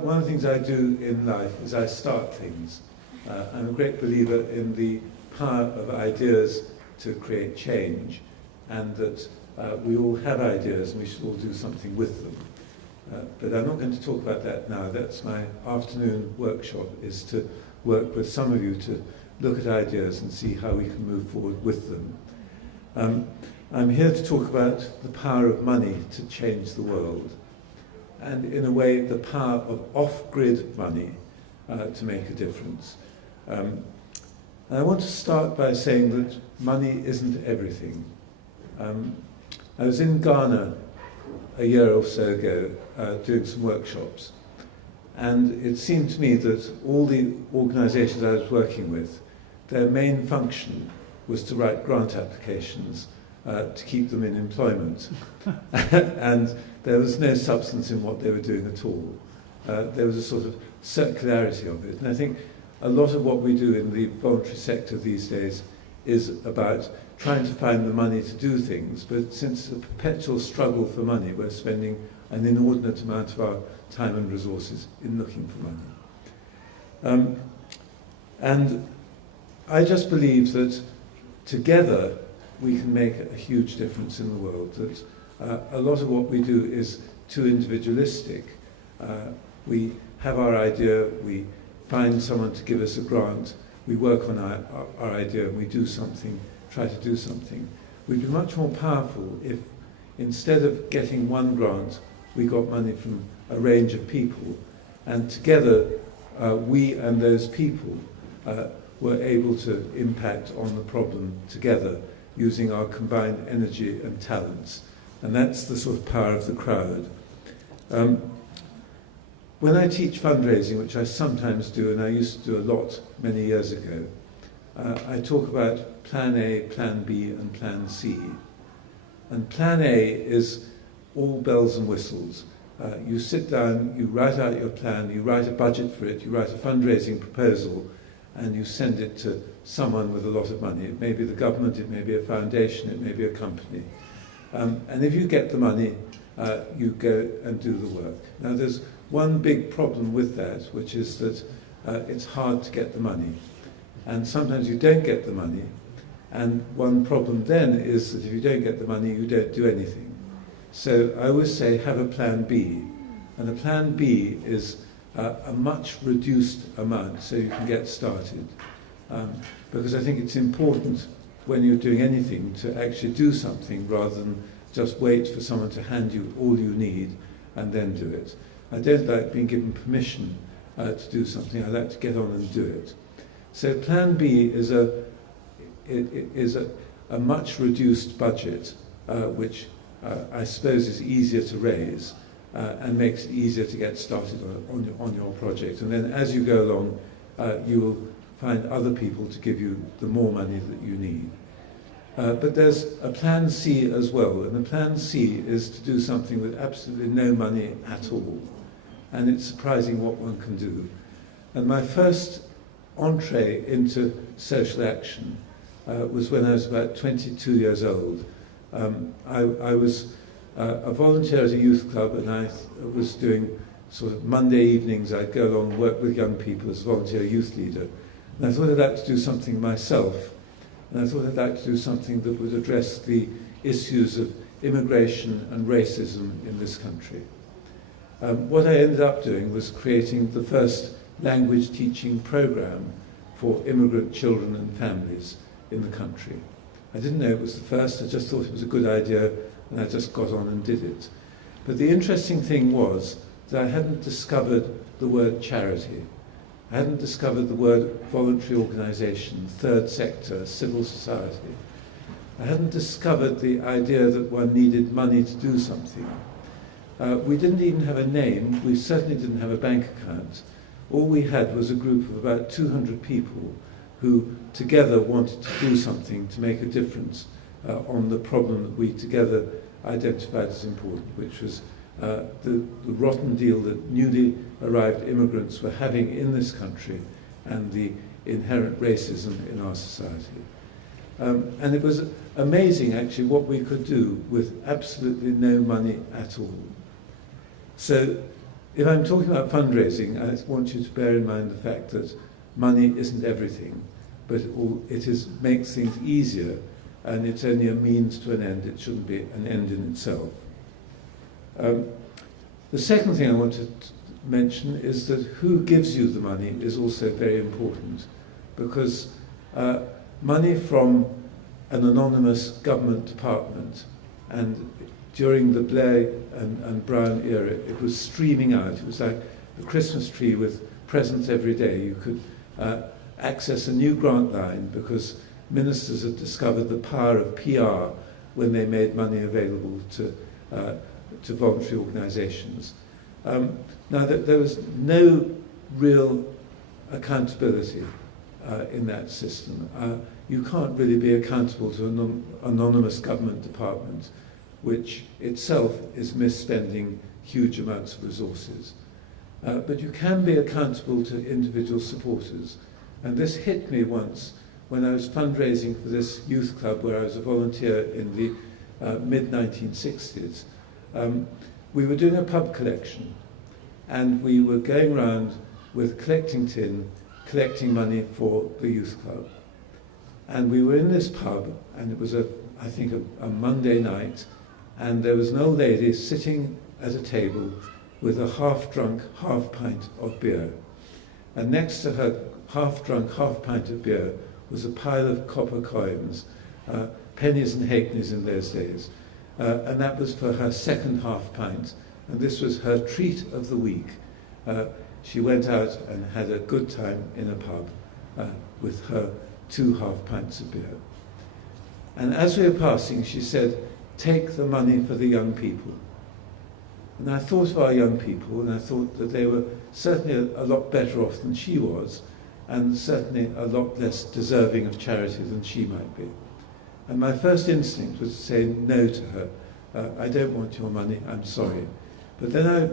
One of the things I do in life is I start things. I'm a great believer in the power of ideas to create change, and that we all have ideas and we should all do something with them. But I'm not going to talk about that now. That's my afternoon workshop, is to work with some of you to look at ideas and see how we can move forward with them. I'm here to talk about the power of money to change the world, and in a way the power of off-grid money to make a difference. And I want to start by saying that money isn't everything. I was in Ghana a year or so ago doing some workshops, and it seemed to me that all the organisations I was working with, their main function was to write grant applications to keep them in employment. And there was no substance in what they were doing at all. There was a sort of circularity of it. And I think a lot of what we do in the voluntary sector these days is about trying to find the money to do things, but since it's a perpetual struggle for money, we're spending an inordinate amount of our time and resources in looking for money. And I just believe that together we can make a huge difference in the world, that a lot of what we do is too individualistic. We have our idea, we find someone to give us a grant, we work on our idea and we do something, try to do something. We'd be much more powerful if instead of getting one grant, we got money from a range of people, and together we and those people were able to impact on the problem together using our combined energy and talents. And that's the sort of power of the crowd. When I teach fundraising, which I sometimes do, and I used to do a lot many years ago, I talk about Plan A, Plan B, and Plan C. And Plan A is all bells and whistles. You sit down, you write out your plan, you write a budget for it, you write a fundraising proposal, and you send it to someone with a lot of money. It may be the government, it may be a foundation, it may be a company. And if you get the money, you go and do the work. Now there's one big problem with that, which is that it's hard to get the money. And sometimes you don't get the money. And one problem then is that if you don't get the money, you don't do anything. So I always say have a plan B. And a plan B is a much reduced amount so you can get started. Because I think it's important when you're doing anything to actually do something rather than just wait for someone to hand you all you need and then do it. I don't like being given permission to do something. I like to get on and do it. So Plan B is a much reduced budget, which I suppose is easier to raise and makes it easier to get started on your project. And then as you go along, you will find other people to give you the more money that you need. But there's a Plan C as well, and the Plan C is to do something with absolutely no money at all. And it's surprising what one can do. And my first entree into social action was when I was about 22 years old. I was a volunteer at a youth club, and I was doing sort of Monday evenings. I'd go along and work with young people as a volunteer youth leader. And I thought I'd like to do something myself. And I thought I'd like to do something that would address the issues of immigration and racism in this country. What I ended up doing was creating the first language teaching program for immigrant children and families in the country. I didn't know it was the first, I just thought it was a good idea, and I just got on and did it. But the interesting thing was that I hadn't discovered the word charity. I hadn't discovered the word voluntary organisation, third sector, civil society. I hadn't discovered the idea that one needed money to do something. We didn't even have a name. We certainly didn't have a bank account. All we had was a group of about 200 people who together wanted to do something to make a difference on the problem that we together identified as important, which was the rotten deal that newly arrived immigrants were having in this country and the inherent racism in our society. And it was amazing, actually, what we could do with absolutely no money at all. So, if I'm talking about fundraising, I want you to bear in mind the fact that money isn't everything, but makes things easier, and it's only a means to an end. It shouldn't be an end in itself. The second thing I want to mention is that who gives you the money is also very important, because money from an anonymous government department, and during the Blair and Brown era, it was streaming out. It was like a Christmas tree with presents every day. You could access a new grant line because ministers had discovered the power of PR when they made money available to voluntary organisations. Now, there was no real accountability in that system. You can't really be accountable to an anonymous government department, which itself is misspending huge amounts of resources. But you can be accountable to individual supporters. And this hit me once when I was fundraising for this youth club where I was a volunteer in the mid-1960s. We were doing a pub collection, and we were going around with collecting tin, collecting money for the youth club. And we were in this pub, and it was, I think, a Monday night, and there was an old lady sitting at a table with a half-drunk half-pint of beer. And next to her half-drunk half-pint of beer was a pile of copper coins, pennies and halfpennies in those days. And that was for her second half-pint. And this was her treat of the week. She went out and had a good time in a pub with her 2 half-pints of beer. And as we were passing, she said, "Take the money for the young people." And I thought of our young people, and I thought that they were certainly a lot better off than she was, and certainly a lot less deserving of charity than she might be. And my first instinct was to say no to her. I don't want your money, I'm sorry. But then I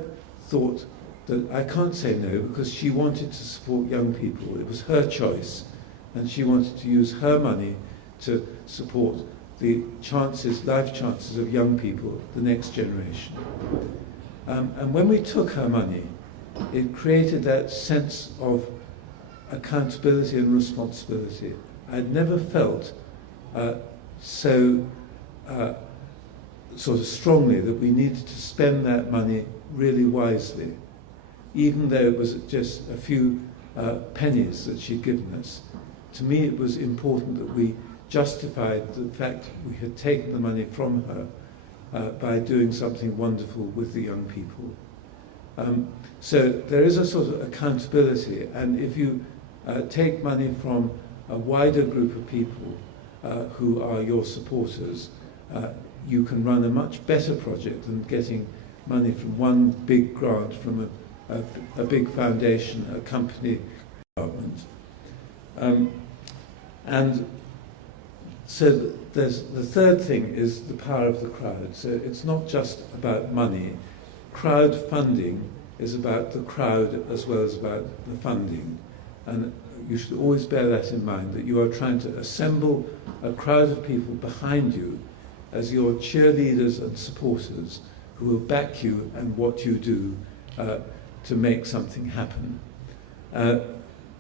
thought that I can't say no because she wanted to support young people. It was her choice, and she wanted to use her money to support the chances, life chances of young people, the next generation. And when we took her money, it created that sense of accountability and responsibility. I'd never felt so sort of strongly that we needed to spend that money really wisely, even though it was just a few pennies that she'd given us. To me, it was important that we justified the fact we had taken the money from her by doing something wonderful with the young people. So there is a sort of accountability, and if you take money from a wider group of people who are your supporters, you can run a much better project than getting money from one big grant from a big foundation, a company, department. And so there's the third thing is the power of the crowd. So it's not just about money. Crowdfunding is about the crowd as well as about the funding. And you should always bear that in mind, that you are trying to assemble a crowd of people behind you as your cheerleaders and supporters who will back you and what you do to make something happen.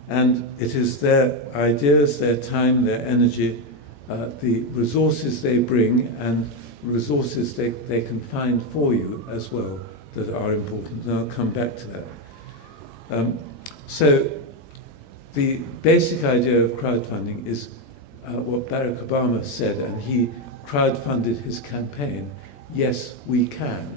And it is their ideas, their time, their energy, the resources they bring and resources they can find for you as well that are important. And I'll come back to that. So the basic idea of crowdfunding is what Barack Obama said, and he crowdfunded his campaign. Yes, we can.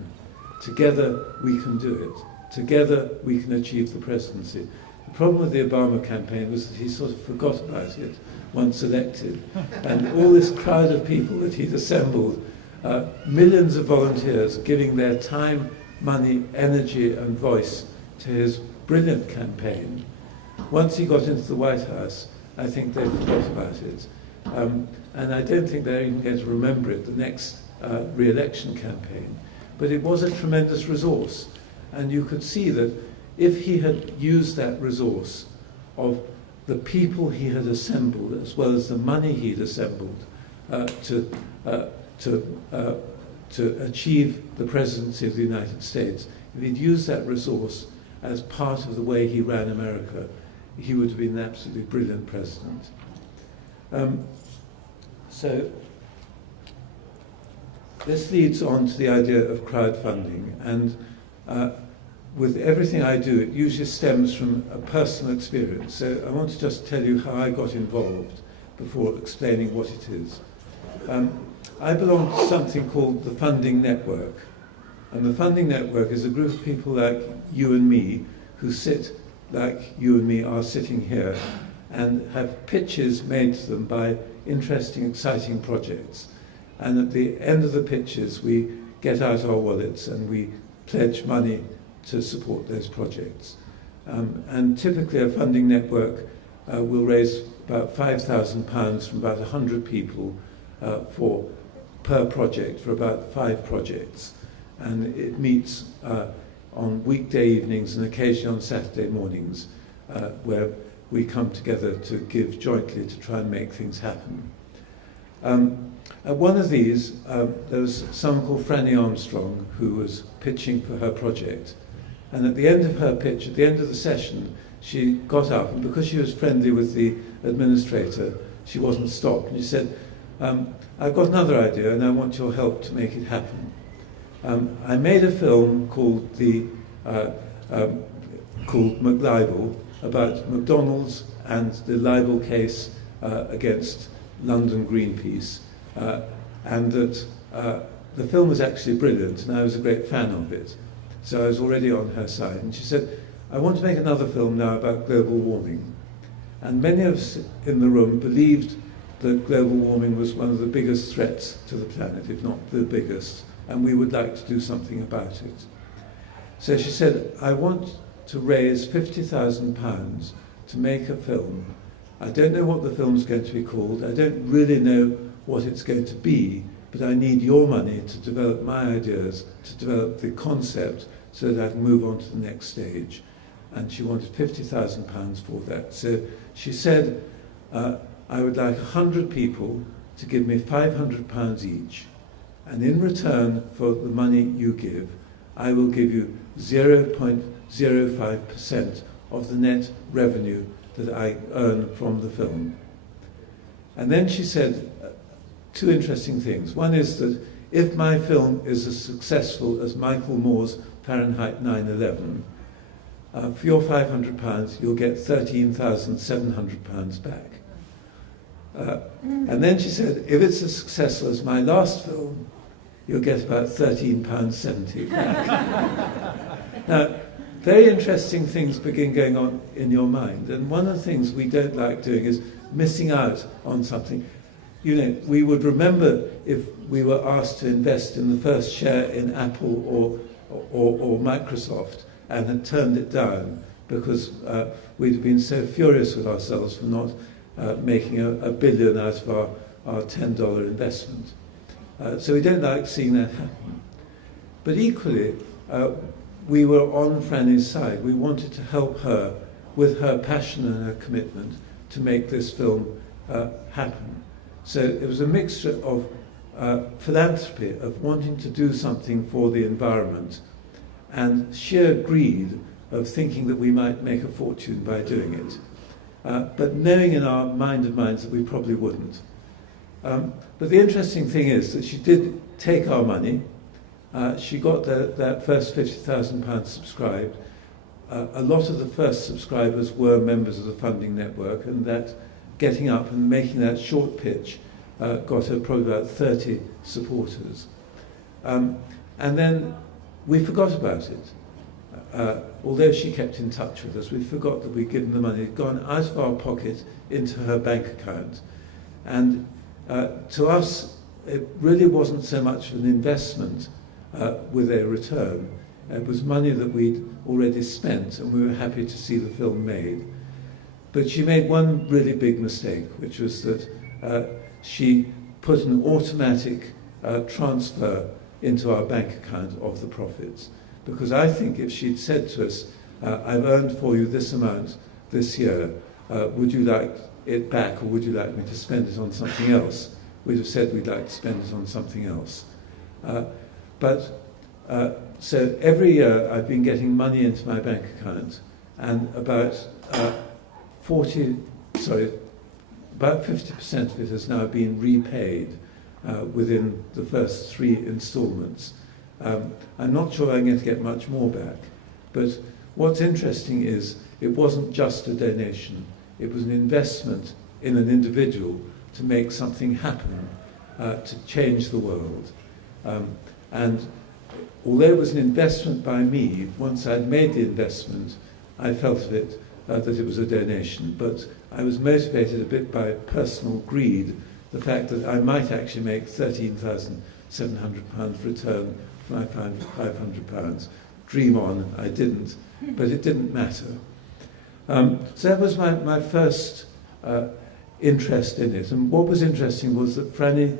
Together we can do it. Together we can achieve the presidency. The problem with the Obama campaign was that he sort of forgot about it once elected. And all this crowd of people that he'd assembled, millions of volunteers giving their time, money, energy and voice to his brilliant campaign. Once he got into the White House, I think they forgot about it. And I don't think they're even going to remember it the next re-election campaign. But it was a tremendous resource. And you could see that if he had used that resource of the people he had assembled, as well as the money he'd assembled to achieve the presidency of the United States, if he'd used that resource as part of the way he ran America, he would have been an absolutely brilliant president. So this leads on to the idea of crowdfunding, and with everything I do, it usually stems from a personal experience. So I want to just tell you how I got involved before explaining what it is. I belong to something called the Funding Network. And the Funding Network is a group of people like you and me who sit like you and me are sitting here and have pitches made to them by interesting, exciting projects. And at the end of the pitches, we get out our wallets and we pledge money to support those projects. And typically a funding network will raise about £5,000 from about 100 people per project for about 5 projects. And it meets on weekday evenings and occasionally on Saturday mornings, where we come together to give jointly to try and make things happen. At one of these, there was someone called Franny Armstrong who was pitching for her project. And at the end of her pitch, at the end of the session, she got up, and because she was friendly with the administrator, she wasn't stopped. And she said, I've got another idea and I want your help to make it happen. I made a film called McLibel about McDonald's and the libel case against London Greenpeace, and that the film was actually brilliant and I was a great fan of it. So I was already on her side. And she said, I want to make another film now about global warming. And many of us in the room believed that global warming was one of the biggest threats to the planet, if not the biggest, and we would like to do something about it. So she said, I want to raise £50,000 to make a film. I don't know what the film's going to be called. I don't really know what it's going to be, but I need your money to develop my ideas, to develop the concept so that I can move on to the next stage. And she wanted £50,000 for that. So she said, I would like 100 people to give me £500 each. And in return for the money you give, I will give you 0.05% of the net revenue that I earn from the film. And then she said two interesting things. One is that if my film is as successful as Michael Moore's Fahrenheit 9/11, for your £500, you'll get £13,700 back. And then she said, if it's as successful as my last film, you'll get about £13.70 back. Now, very interesting things begin going on in your mind. And one of the things we don't like doing is missing out on something. You know, we would remember if we were asked to invest in the first share in Apple or Microsoft and had turned it down because we'd have been so furious with ourselves for not making a billion out of our $10 investment. So we don't like seeing that happen. But equally, we were on Franny's side. We wanted to help her with her passion and her commitment to make this film happen. So it was a mixture of philanthropy, of wanting to do something for the environment, and sheer greed of thinking that we might make a fortune by doing it. But knowing in our mind of minds that we probably wouldn't. But the interesting thing is that she did take our money. She got that first £50,000 subscribed. A lot of the first subscribers were members of the funding network, and that getting up and making that short pitch got her probably about 30 supporters. And then we forgot about it. Although she kept in touch with us, we forgot that we'd given the money. It had gone out of our pocket into her bank account. And to us, it really wasn't so much an investment with a return. It was money that we'd already spent, and we were happy to see the film made. But she made one really big mistake, which was that she put an automatic transfer into our bank account of the profits. Because I think if she'd said to us, I've earned for you this amount this year, would you like it back or would you like me to spend it on something else? We'd have said we'd like to spend it on something else. So every year I've been getting money into my bank account, and about 50% of it has now been repaid within the first 3 instalments. I'm not sure I'm going to get much more back, but what's interesting is it wasn't just a donation, it was an investment in an individual to make something happen, to change the world. And although it was an investment by me, once I'd made the investment, I felt of it that it was a donation, but I was motivated a bit by personal greed, the fact that I might actually make £13,700 return for my £500. Dream on, I didn't, but it didn't matter. So that was my first interest in it. And what was interesting was that Franny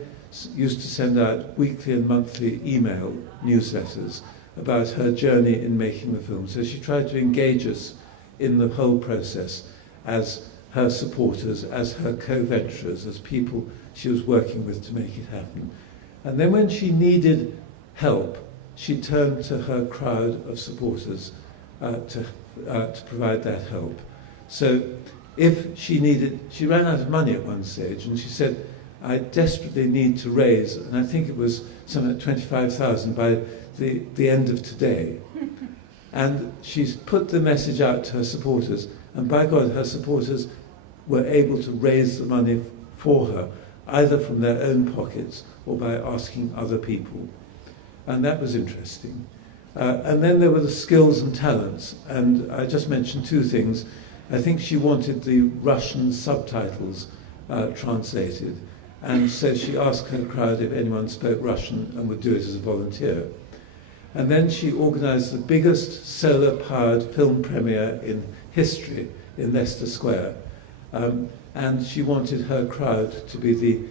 used to send out weekly and monthly email newsletters about her journey in making the film. So she tried to engage us in the whole process as her supporters, as her co-venturers, as people she was working with to make it happen. And then when she needed help, she turned to her crowd of supporters to provide that help. So if she ran out of money at one stage, and she said, I desperately need to raise, and I think it was something like 25,000 by the end of today. And she's put the message out to her supporters, and by God, her supporters were able to raise the money for her, either from their own pockets or by asking other people. And that was interesting. And then there were the skills and talents, and I just mentioned 2 things. I think she wanted the Russian subtitles translated, and so she asked her crowd if anyone spoke Russian and would do it as a volunteer. And then she organised the biggest solar-powered film premiere in history in Leicester Square, and she wanted her crowd to be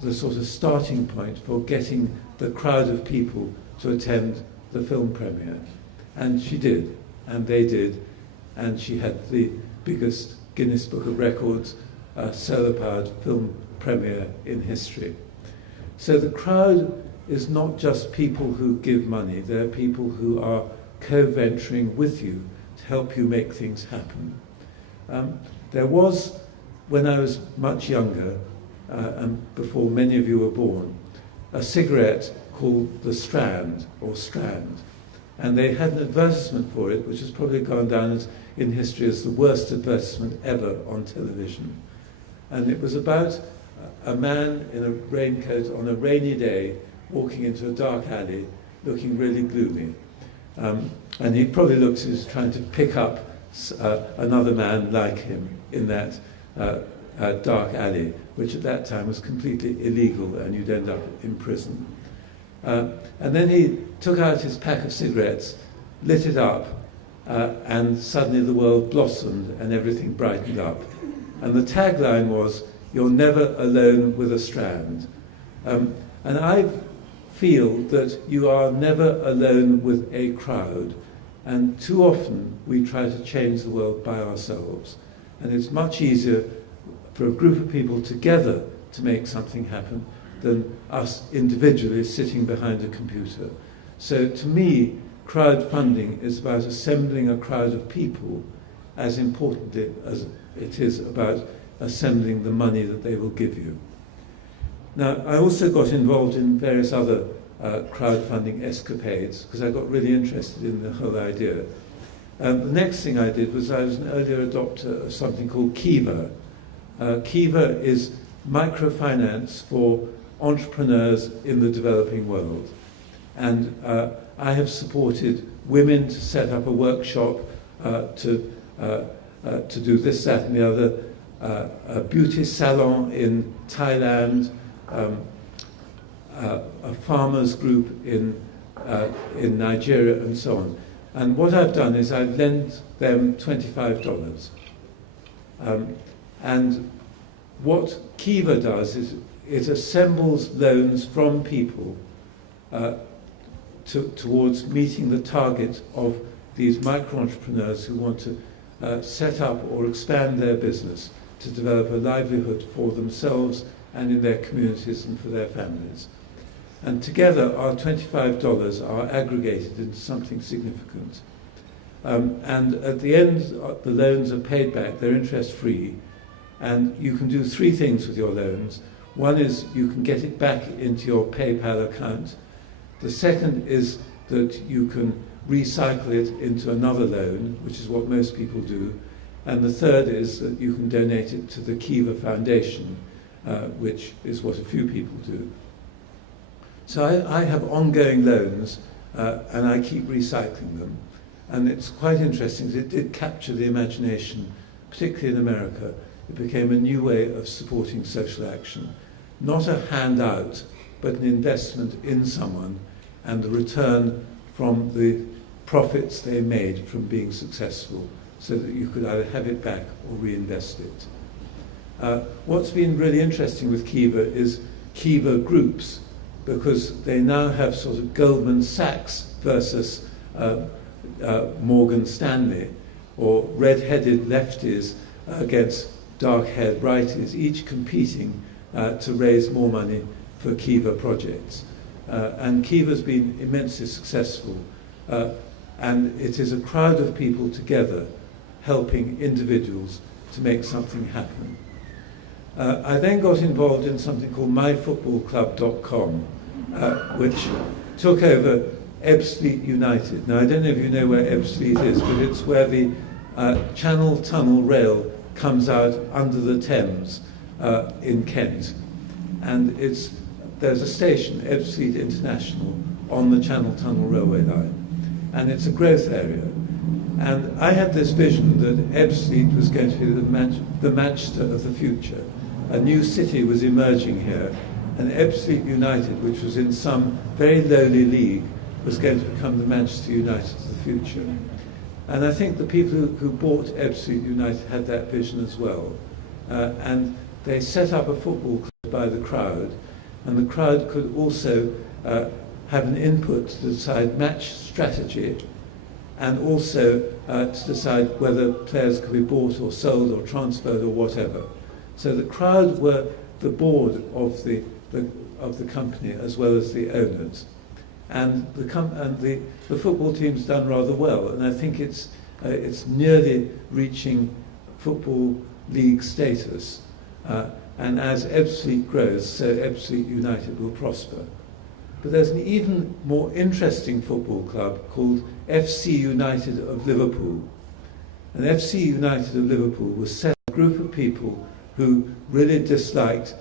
the sort of starting point for getting the crowd of people to attend the film premiere. And she did, and they did, and she had the biggest Guinness Book of Records solar-powered film premiere in history. So the crowd is not just people who give money, they're people who are co-venturing with you to help you make things happen. There was, when I was much younger, and before many of you were born, a cigarette called the Strand, or Strand. And they had an advertisement for it, which has probably gone down in history as the worst advertisement ever on television. And it was about a man in a raincoat on a rainy day walking into a dark alley looking really gloomy. And he probably looks as he's trying to pick up another man like him in that dark alley, which at that time was completely illegal and you'd end up in prison. And then he took out his pack of cigarettes, lit it up, and suddenly the world blossomed and everything brightened up. And the tagline was, "You're never alone with a strand." And I feel that you are never alone with a crowd, and too often we try to change the world by ourselves. And it's much easier for a group of people together to make something happen than us individually sitting behind a computer. So to me, crowdfunding is about assembling a crowd of people as importantly as it is about assembling the money that they will give you. Now, I also got involved in various other crowdfunding escapades because I got really interested in the whole idea. The next thing I did was I was an earlier adopter of something called CIVA. CIVA is microfinance for entrepreneurs in the developing world. And I have supported women to set up a workshop to do this, that and the other, a beauty salon in Thailand, a farmers group in Nigeria and so on. And what I've done is I've lent them $25. And what CIVA does is it assembles loans from people towards meeting the target of these micro-entrepreneurs who want to set up or expand their business to develop a livelihood for themselves and in their communities and for their families. And together our $25 are aggregated into something significant. And at the end, the loans are paid back, they're interest-free, and you can do three things with your loans. One is you can get it back into your PayPal account. The second is that you can recycle it into another loan, which is what most people do. And the third is that you can donate it to the CIVA Foundation, which is what a few people do. So I have ongoing loans, and I keep recycling them. And it's quite interesting, it did capture the imagination, particularly in America. It became a new way of supporting social action. Not a handout, but an investment in someone and the return from the profits they made from being successful, so that you could either have it back or reinvest it. What's been really interesting with CIVA is CIVA groups, because they now have sort of Goldman Sachs versus Morgan Stanley, or red-headed lefties against dark-haired righties, each competing to raise more money for CIVA projects. And CIVA's been immensely successful, and it is a crowd of people together helping individuals to make something happen. I then got involved in something called myfootballclub.com, which took over Ebbsfleet United. Now, I don't know if you know where Ebbsfleet is, but it's where the Channel Tunnel Rail comes out under the Thames in Kent. And there's a station, Ebbsfleet International, on the Channel Tunnel Railway line. And it's a growth area. And I had this vision that Ebbsfleet was going to be the Manchester of the future. A new city was emerging here, and Ebbsfleet United, which was in some very lowly league, was going to become the Manchester United of the future. And I think the people who bought Ebbsfleet United had that vision as well. And they set up a football club by the crowd, and the crowd could also have an input to decide match strategy, and also to decide whether players could be bought or sold or transferred or whatever. So the crowd were the board of the company as well as the owners. And the football team's done rather well, and I think it's nearly reaching football league status. And as Ebbsfleet grows, so Ebbsfleet United will prosper. But there's an even more interesting football club called FC United of Liverpool. And FC United of Liverpool was set by a group of people who really disliked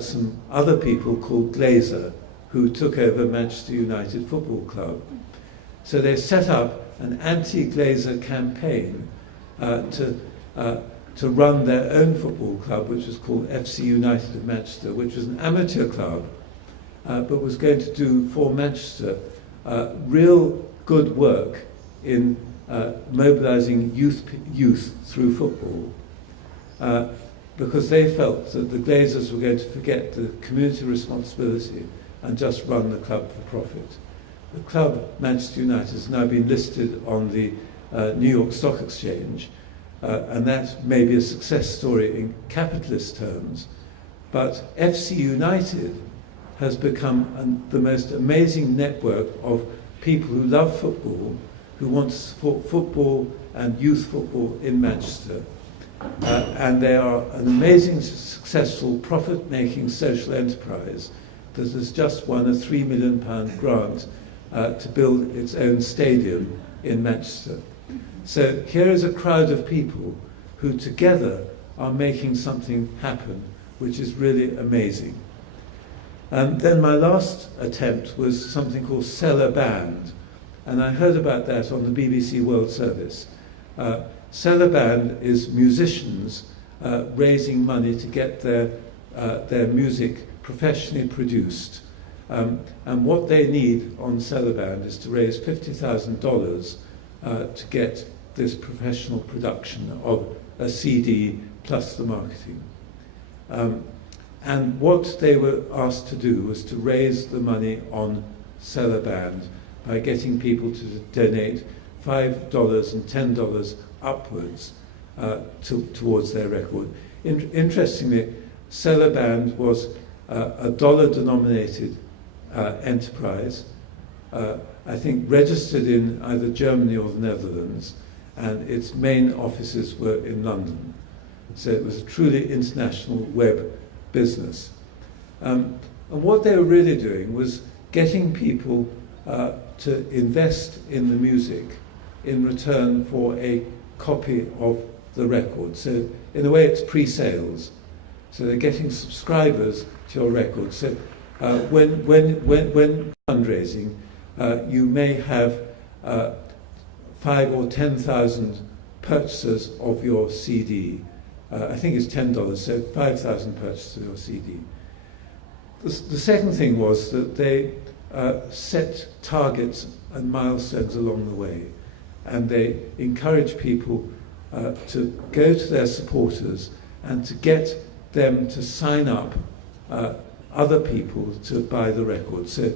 some other people called Glazer, who took over Manchester United Football Club. So they set up an anti-Glazer campaign to run their own football club, which was called FC United of Manchester, which was an amateur club, but was going to do for Manchester real good work in mobilising youth through football, because they felt that the Glazers were going to forget the community responsibility and just run the club for profit. The club, Manchester United, has now been listed on the New York Stock Exchange, and that may be a success story in capitalist terms, but FC United has become the most amazing network of people who love football, who want to support football and youth football in Manchester. And they are an amazing, successful, profit-making social enterprise that has just won a £3 million grant to build its own stadium in Manchester. So here is a crowd of people who together are making something happen, which is really amazing. And then my last attempt was something called Sell a Band, and I heard about that on the BBC World Service. Sell a Band is musicians raising money to get their music professionally produced. And what they need on Sell a Band is to raise $50,000 to get this professional production of a CD plus the marketing. And what they were asked to do was to raise the money on Sell a Band by getting people to donate $5 and $10 upwards towards their record. Interestingly, Cellar Band was a dollar-denominated enterprise, I think registered in either Germany or the Netherlands, and its main offices were in London. So it was a truly international web business. And what they were really doing was getting people to invest in the music in return for a copy of the record. So in a way it's pre-sales. So they're getting subscribers to your record. So when fundraising, you may have 5,000 or 10,000 purchasers of your CD. I think it's $10, so 5,000 purchasers of your CD. The second thing was that they set targets and milestones along the way, and they encourage people to go to their supporters and to get them to sign up other people to buy the record. So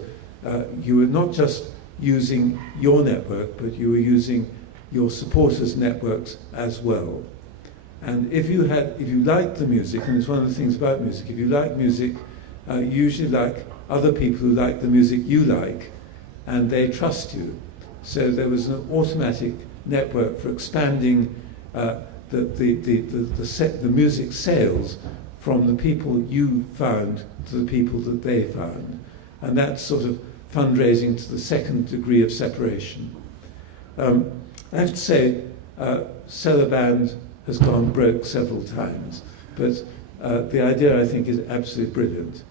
you were not just using your network, but you were using your supporters' networks as well. And if you liked the music, and it's one of the things about music, if you like music, you usually like other people who like the music you like, and they trust you. So there was an automatic network for expanding the music sales from the people you found to the people that they found. And that's sort of fundraising to the second degree of separation. I have to say, Cellar Band has gone broke several times, but the idea, I think, is absolutely brilliant.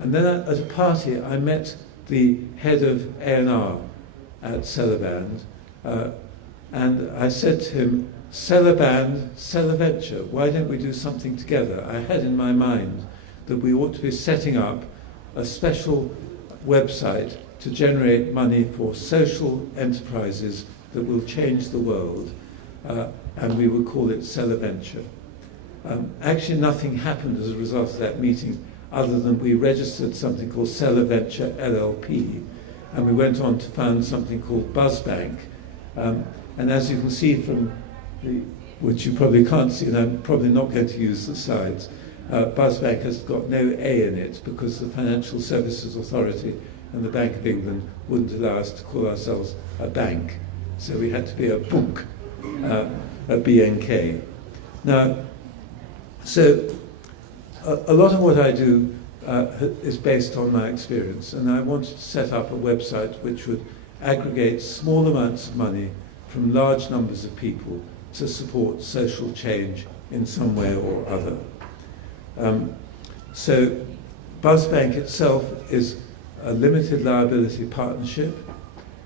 And then at a party, I met the head of A&R at Cellar Band, and I said to him, Cellar Band, Cellar Venture, why don't we do something together? I had in my mind that we ought to be setting up a special website to generate money for social enterprises that will change the world, and we would call it Cellar Venture. Actually, nothing happened as a result of that meeting, other than we registered something called Cellar Venture LLP, and we went on to found something called BuzzBank. And as you can see from which you probably can't see, and I'm probably not going to use the slides, BuzzBank has got no A in it because the Financial Services Authority and the Bank of England wouldn't allow us to call ourselves a bank. So we had to be a book, a BNK. Now, so a lot of what I do is based on my experience, and I wanted to set up a website which would aggregate small amounts of money from large numbers of people to support social change in some way or other. So BuzzBank itself is a limited liability partnership.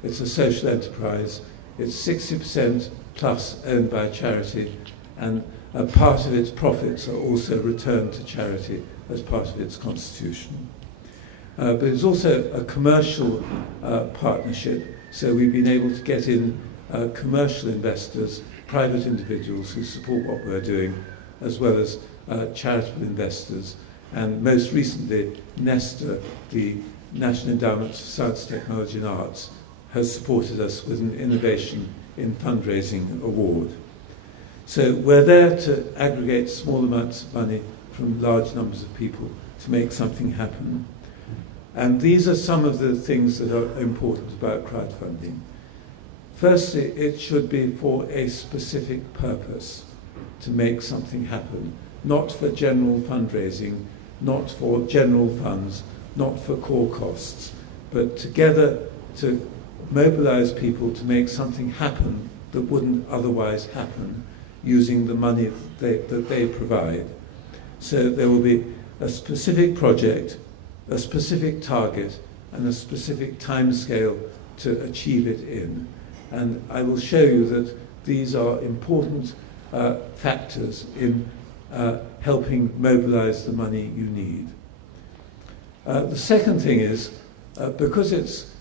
It's a social enterprise. It's 60% plus owned by charity, and a part of its profits are also returned to charity as part of its constitution. But it's also a commercial partnership, so we've been able to get in commercial investors, private individuals who support what we're doing, as well as charitable investors. And most recently, Nesta, the National Endowment for Science, Technology and Arts, has supported us with an Innovation in Fundraising award. So we're there to aggregate small amounts of money from large numbers of people to make something happen. And these are some of the things that are important about crowdfunding. Firstly, it should be for a specific purpose, to make something happen, not for general fundraising, not for general funds, not for core costs, but together to mobilize people to make something happen that wouldn't otherwise happen using the money that they provide. So there will be a specific project, a specific target, and a specific timescale to achieve it in. And I will show you that these are important factors in helping mobilize the money you need. The second thing is, because it's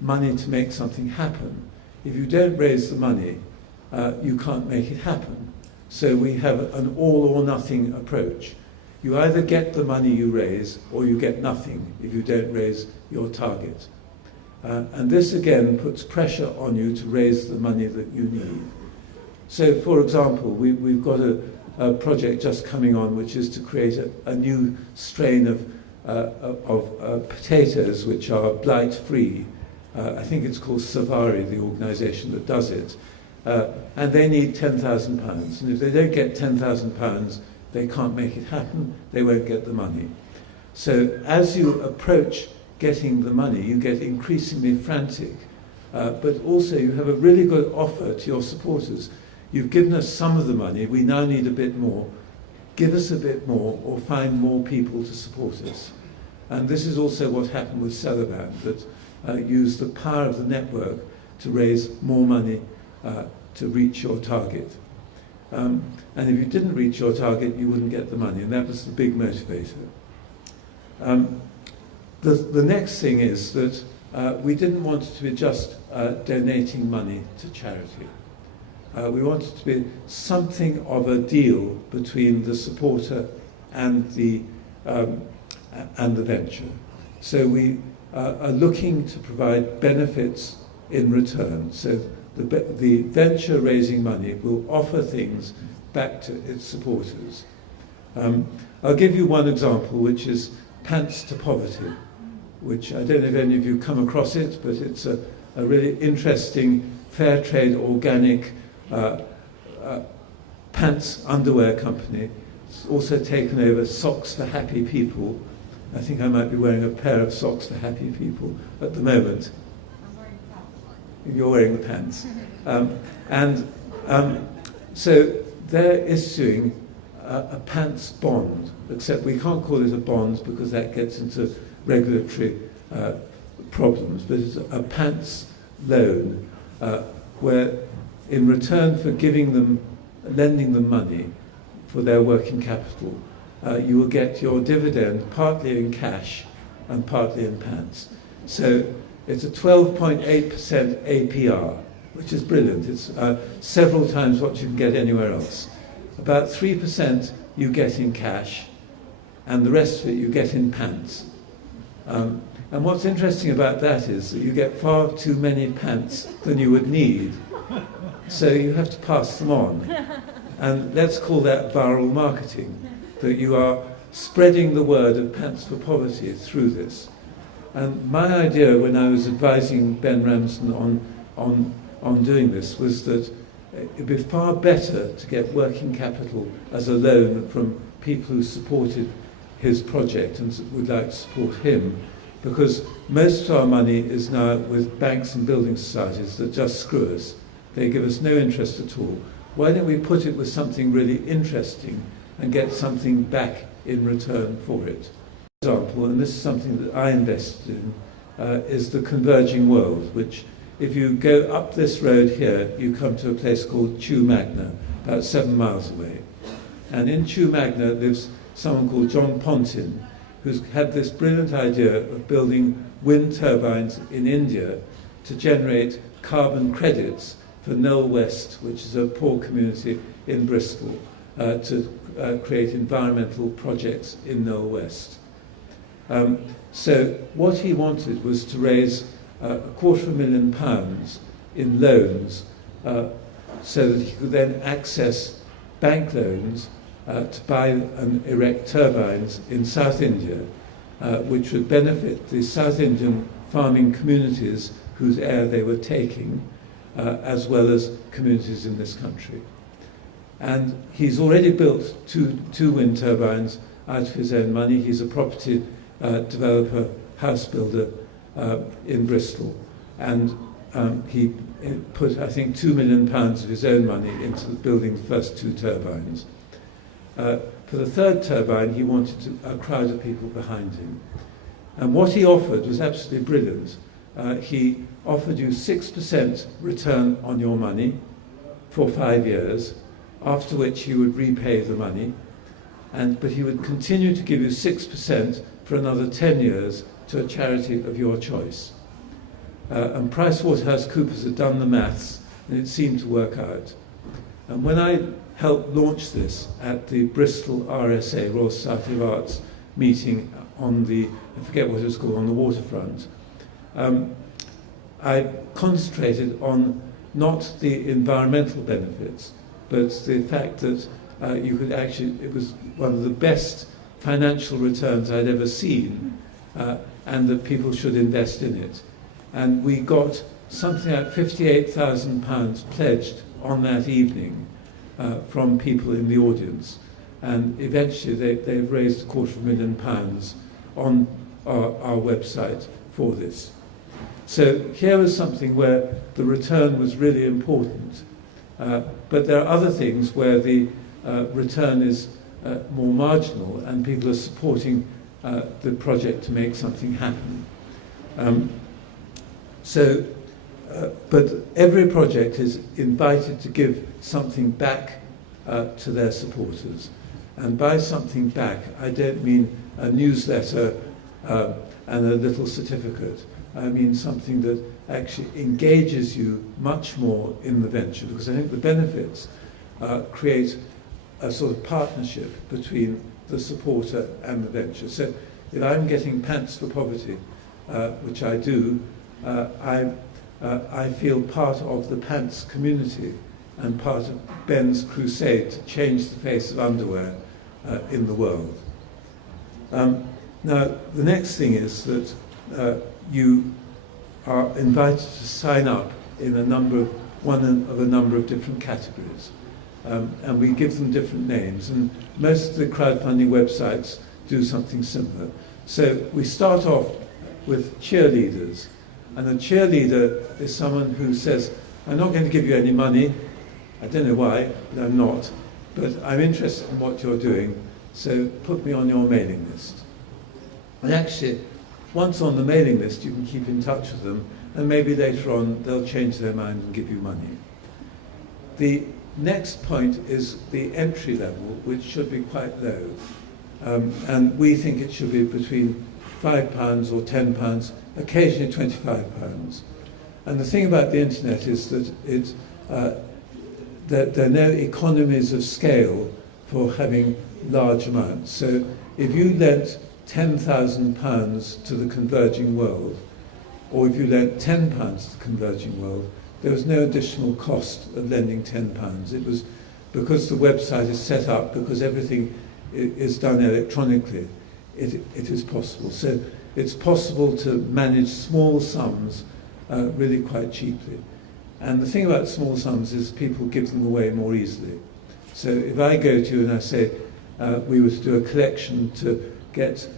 money to make something happen, if you don't raise the money, you can't make it happen. So we have an all or nothing approach. You either get the money you raise, or you get nothing if you don't raise your target. And this again puts pressure on you to raise the money that you need. So, for example, we've got a project just coming on which is to create a new strain of potatoes which are blight-free. I think it's called Savari, the organisation that does it. And they need £10,000. And if they don't get £10,000, they can't make it happen, they won't get the money. So as you approach getting the money, you get increasingly frantic. But also you have a really good offer to your supporters. You've given us some of the money, we now need a bit more. Give us a bit more or find more people to support us. And this is also what happened with Celeban, that used the power of the network to raise more money to reach your target. And if you didn't reach your target, you wouldn't get the money, and that was the big motivator. The next thing is that we didn't want it to be just donating money to charity. We wanted it to be something of a deal between the supporter and the venture. So we are looking to provide benefits in return. So the venture raising money will offer things back to its supporters. I'll give you one example, which is Pants to Poverty, which I don't know if any of you come across it, but it's a really interesting fair trade organic pants underwear company. It's also taken over Socks for Happy People. I think I might be wearing a pair of Socks for Happy People at the moment. I'm wearing pants. You're wearing the pants. So they're issuing a pants bond, except we can't call it a bond because that gets into regulatory problems, but it's a pants loan where in return for lending them money for their working capital, you will get your dividend partly in cash and partly in pants. So it's a 12.8% APR, which is brilliant. It's several times what you can get anywhere else. About 3% you get in cash, and the rest of it you get in pants. And what's interesting about that is that you get far too many pants than you would need, so you have to pass them on. And let's call that viral marketing, that you are spreading the word of Pants for Poverty through this. And my idea when I was advising Ben Ramsden on doing this was that it'd be far better to get working capital as a loan from people who supported his project and would like to support him, because most of our money is now with banks and building societies that just screw us. They give us no interest at all. Why don't we put it with something really interesting and get something back in return for it? For example, and this is something that I invested in, is the Converging World, which if you go up this road here, you come to a place called Chew Magna, about 7 miles away. And in Chew Magna lives someone called John Pontin, who's had this brilliant idea of building wind turbines in India to generate carbon credits for Knowle West, which is a poor community in Bristol, to create environmental projects in Knowle West. So what he wanted was to raise £250,000 in loans so that he could then access bank loans to buy and erect turbines in South India, which would benefit the South Indian farming communities whose air they were taking, as well as communities in this country. And he's already built two wind turbines out of his own money. He's a property developer, house builder in Bristol. And he put, I think, £2 million of his own money into building the first 2 turbines. For the third turbine, he wanted a crowd of people behind him. And what he offered was absolutely brilliant. He offered you 6% return on your money for 5 years, after which he would repay the money, but he would continue to give you 6% for another 10 years to a charity of your choice. And PricewaterhouseCoopers had done the maths, and it seemed to work out. And when I helped launch this at the Bristol RSA, Royal Society of Arts, meeting on the, I forget what it was called, on the waterfront, I concentrated on not the environmental benefits, but the fact that you could actually, it was one of the best financial returns I'd ever seen, and that people should invest in it. And we got something like £58,000 pledged on that evening from people in the audience. And eventually they've raised £250,000 on our website for this. So here was something where the return was really important. But there are other things where the return is more marginal and people are supporting the project to make something happen. But every project is invited to give something back to their supporters. And by something back, I don't mean a newsletter and a little certificate. I mean something that actually engages you much more in the venture, because I think the benefits create a sort of partnership between the supporter and the venture. So if I'm getting Pants for Poverty, which I do, I feel part of the pants community and part of Ben's crusade to change the face of underwear in the world. Now, the next thing is that you are invited to sign up in a number of different categories. And we give them different names, and most of the crowdfunding websites do something similar. So we start off with cheerleaders, and a cheerleader is someone who says, I'm not going to give you any money, I don't know why, but I'm not, but I'm interested in what you're doing, so put me on your mailing list. And actually, once on the mailing list, you can keep in touch with them, and maybe later on they'll change their mind and give you money. The next point is the entry level, which should be quite low. And we think it should be between £5 or £10, occasionally £25. And the thing about the internet is that that there are no economies of scale for having large amounts. So if you lent £10,000 to the converging world, or if you lent £10 to the converging world, there was no additional cost of lending £10. It was because the website is set up, because everything is done electronically, it is possible. So it's possible to manage small sums really quite cheaply. And the thing about small sums is people give them away more easily. So if I go to you and I say, we were to do a collection to get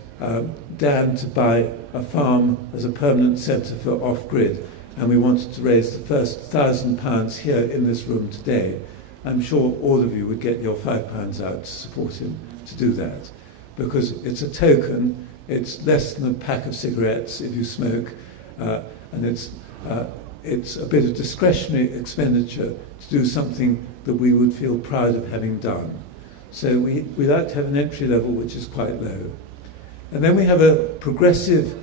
Dan to buy a farm as a permanent centre for off-grid, and we wanted to raise the first £1,000 here in this room today, I'm sure all of you would get your £5 out to support him to do that. Because it's a token, it's less than a pack of cigarettes if you smoke, and it's a bit of discretionary expenditure to do something that we would feel proud of having done. So we like to have an entry level which is quite low. And then we have a progressive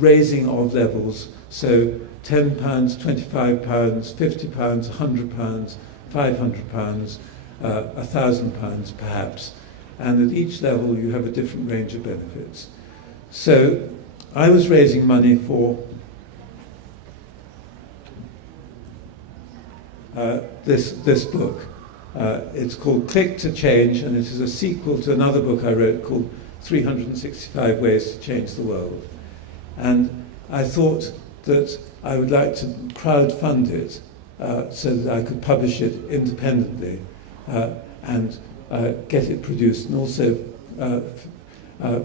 raising of levels, so £10, £25, £50, £100, £500, £1,000 perhaps, and at each level you have a different range of benefits. So I was raising money for this book. It's called Click to Change, and it is a sequel to another book I wrote called 365 Ways to Change the World. And I thought that I would like to crowdfund it so that I could publish it independently and get it produced, and also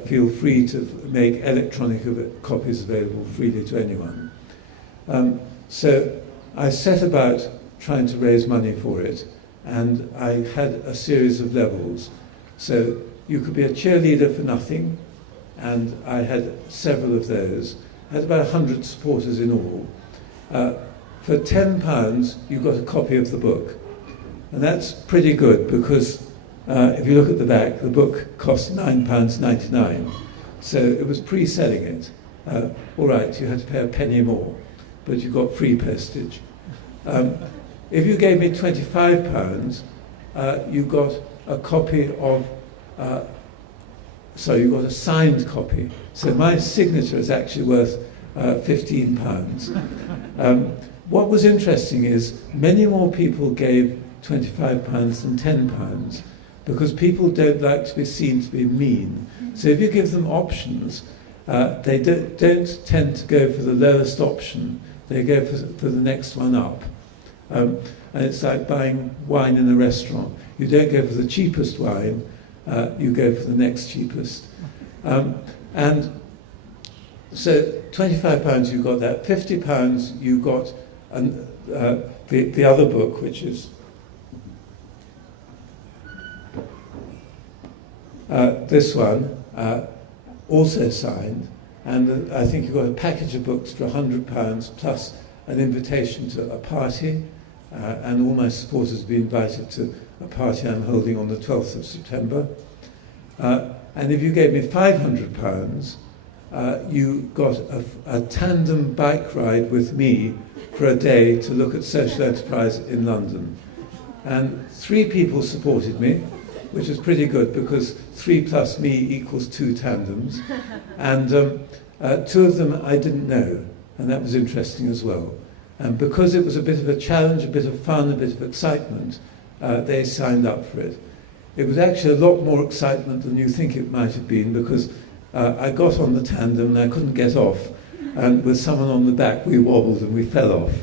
feel free to make electronic copies available freely to anyone. So I set about trying to raise money for it, and I had a series of levels. So you could be a cheerleader for nothing, and I had several of those. I had about 100 supporters in all. For £10, you got a copy of the book. And that's pretty good, because if you look at the back, the book cost £9.99. So it was pre-selling it. All right, you had to pay a penny more, but you got free postage. If you gave me £25, you got a copy of, you got a signed copy. So my signature is actually worth £15. What was interesting is many more people gave £25 than £10, because people don't like to be seen to be mean. So if you give them options, they don't tend to go for the lowest option, they go for the next one up. And it's like buying wine in a restaurant. You don't go for the cheapest wine, you go for the next cheapest. And so £25 you got that, £50 you got the other book, which is this one, also signed, and I think you got a package of books for £100 plus an invitation to a party, and all my supporters will be invited to a party I'm holding on the 12th of September. And if you gave me £500, you got a tandem bike ride with me for a day to look at social enterprise in London. And 3 people supported me, which is pretty good because 3 plus me equals 2 tandems. And 2 of them I didn't know, and that was interesting as well. And because it was a bit of a challenge, a bit of fun, a bit of excitement, they signed up for it. It was actually a lot more excitement than you think it might have been, because I got on the tandem and I couldn't get off. And with someone on the back, we wobbled and we fell off.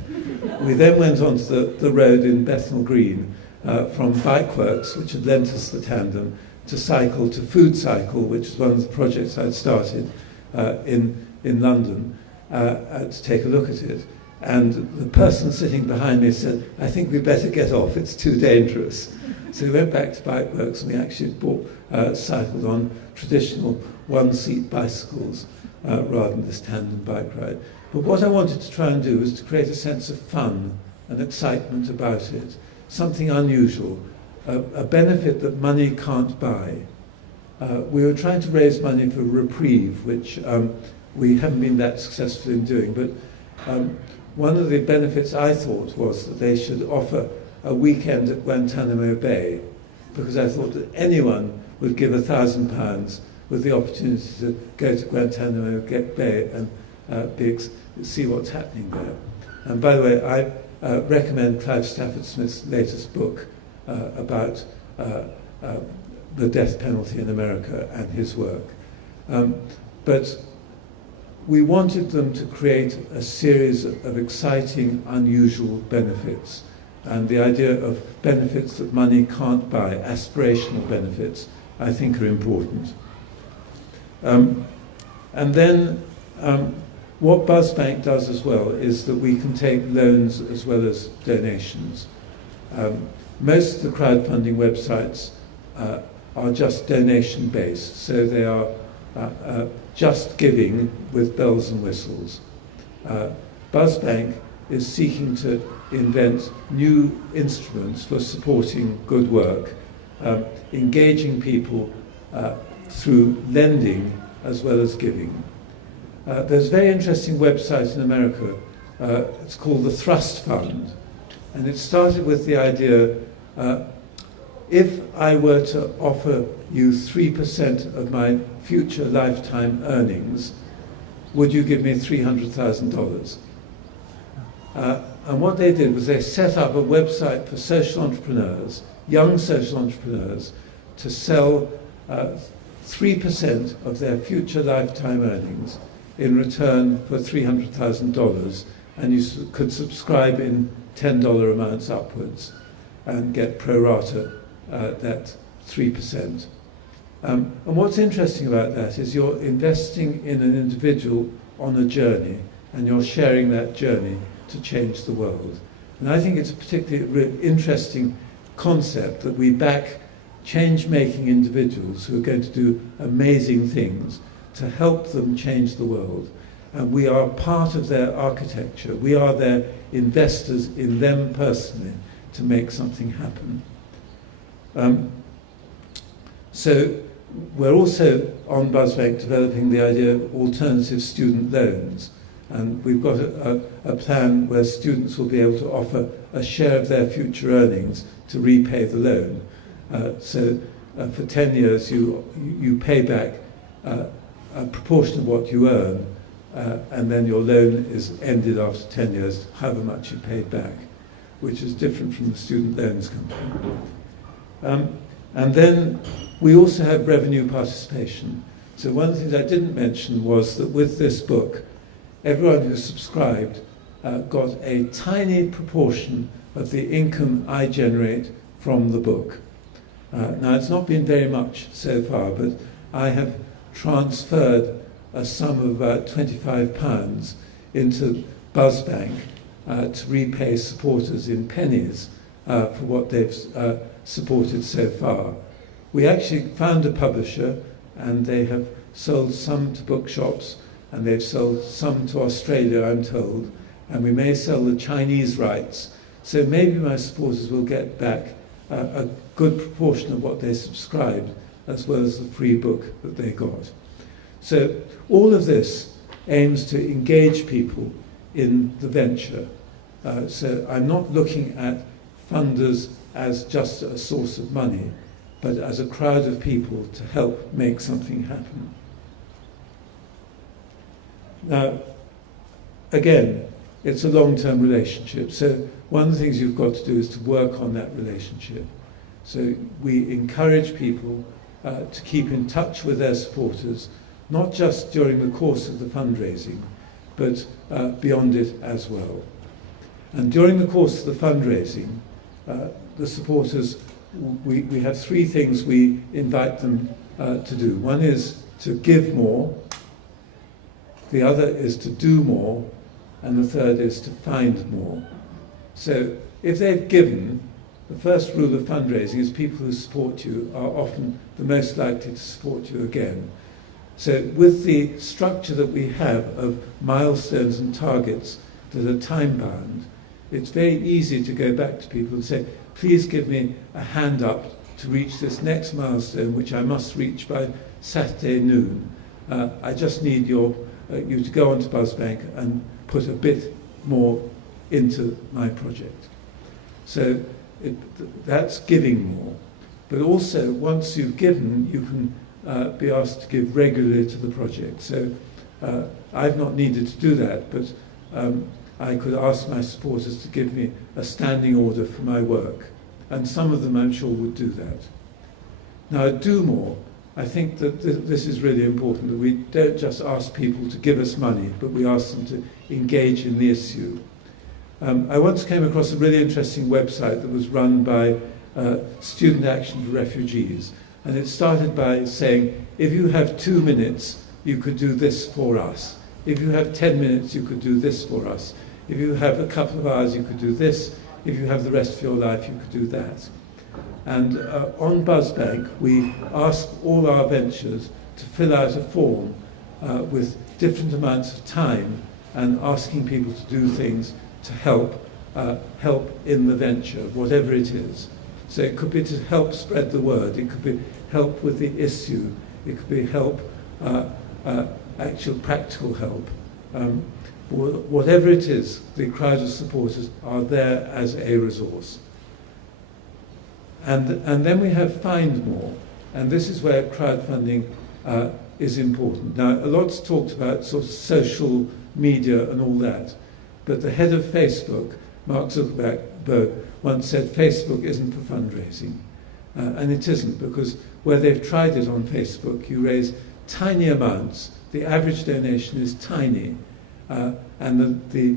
We then went onto the road in Bethnal Green from Bikeworks, which had lent us the tandem, to cycle to Food Cycle, which is one of the projects I'd started in London, to take a look at it. And the person sitting behind me said, "I think we better get off, it's too dangerous." So we went back to Bikeworks and we actually cycled on traditional one-seat bicycles rather than this tandem bike ride. But what I wanted to try and do was to create a sense of fun and excitement about it, something unusual, a benefit that money can't buy. We were trying to raise money for Reprieve, which we haven't been that successful in doing, but one of the benefits I thought was that they should offer a weekend at Guantanamo Bay, because I thought that anyone would give £1,000 with the opportunity to go to Guantanamo Bay and see what's happening there. And by the way, I recommend Clive Stafford Smith's latest book about the death penalty in America and his work. But we wanted them to create a series of exciting, unusual benefits. And the idea of benefits that money can't buy, aspirational benefits, I think are important. And then what BuzzBank does as well is that we can take loans as well as donations. Most of the crowdfunding websites are just donation-based, so they are just giving with bells and whistles. BuzzBank is seeking to invent new instruments for supporting good work, engaging people through lending as well as giving. There's a very interesting website in America, it's called the Thrust Fund, and it started with the idea, if I were to offer you 3% of my future lifetime earnings, would you give me $300,000? And what they did was they set up a website for social entrepreneurs, young social entrepreneurs, to sell 3% of their future lifetime earnings in return for $300,000, and you could subscribe in $10 amounts upwards and get pro rata that 3%. And what's interesting about that is you're investing in an individual on a journey, and you're sharing that journey to change the world. And I think it's a particularly interesting concept that we back change-making individuals who are going to do amazing things to help them change the world. And we are part of their architecture. We are their investors in them personally to make something happen. So we're also on BuzzBank developing the idea of alternative student loans. And we've got a plan where students will be able to offer a share of their future earnings to repay the loan. So for 10 years you pay back a proportion of what you earn, and then your loan is ended after 10 years, however much you paid back. which is different from the student loans company. And then we also have revenue participation. So one of the things I didn't mention was that with this book, everyone who subscribed got a tiny proportion of the income I generate from the book. Now, it's not been very much so far, but I have transferred a sum of about £25 into BuzzBank to repay supporters in pennies for what they've supported so far. We actually found a publisher, and they have sold some to bookshops, and they've sold some to Australia, I'm told, and we may sell the Chinese rights. So maybe my supporters will get back a good proportion of what they subscribed, as well as the free book that they got. So all of this aims to engage people in the venture. So I'm not looking at funders as just a source of money, but as a crowd of people to help make something happen. Now, again, it's a long-term relationship. So one of the things you've got to do is to work on that relationship. So we encourage people to keep in touch with their supporters, not just during the course of the fundraising, but beyond it as well. And during the course of the fundraising, the supporters, we have three things we invite them to do. One is to give more, the other is to do more, and the third is to find more. So if they've given, the first rule of fundraising is people who support you are often the most likely to support you again. So with the structure that we have of milestones and targets that are time-bound, it's very easy to go back to people and say, please give me a hand up to reach this next milestone, which I must reach by Saturday noon. I just need you to go onto BuzzBank and put a bit more into my project. So that's giving more. But also, once you've given, you can be asked to give regularly to the project. So I've not needed to do that, but I could ask my supporters to give me a standing order for my work. And some of them, I'm sure, would do that. Now, do more. I think that this is really important, that we don't just ask people to give us money, but we ask them to engage in the issue. I once came across a really interesting website that was run by Student Action for Refugees, and it started by saying, if you have 2 minutes, you could do this for us. If you have 10 minutes, you could do this for us. If you have a couple of hours, you could do this. If you have the rest of your life, you could do that. And on BuzzBank, we ask all our ventures to fill out a form with different amounts of time and asking people to do things to help in the venture, whatever it is. So it could be to help spread the word, it could be help with the issue, it could be help, actual practical help. Whatever it is, the crowd of supporters are there as a resource. And then we have find more, and this is where crowdfunding is important. Now, a lot's talked about sort of social media and all that, but the head of Facebook, Mark Zuckerberg, once said Facebook isn't for fundraising. And it isn't, because where they've tried it on Facebook, you raise tiny amounts, the average donation is tiny, and the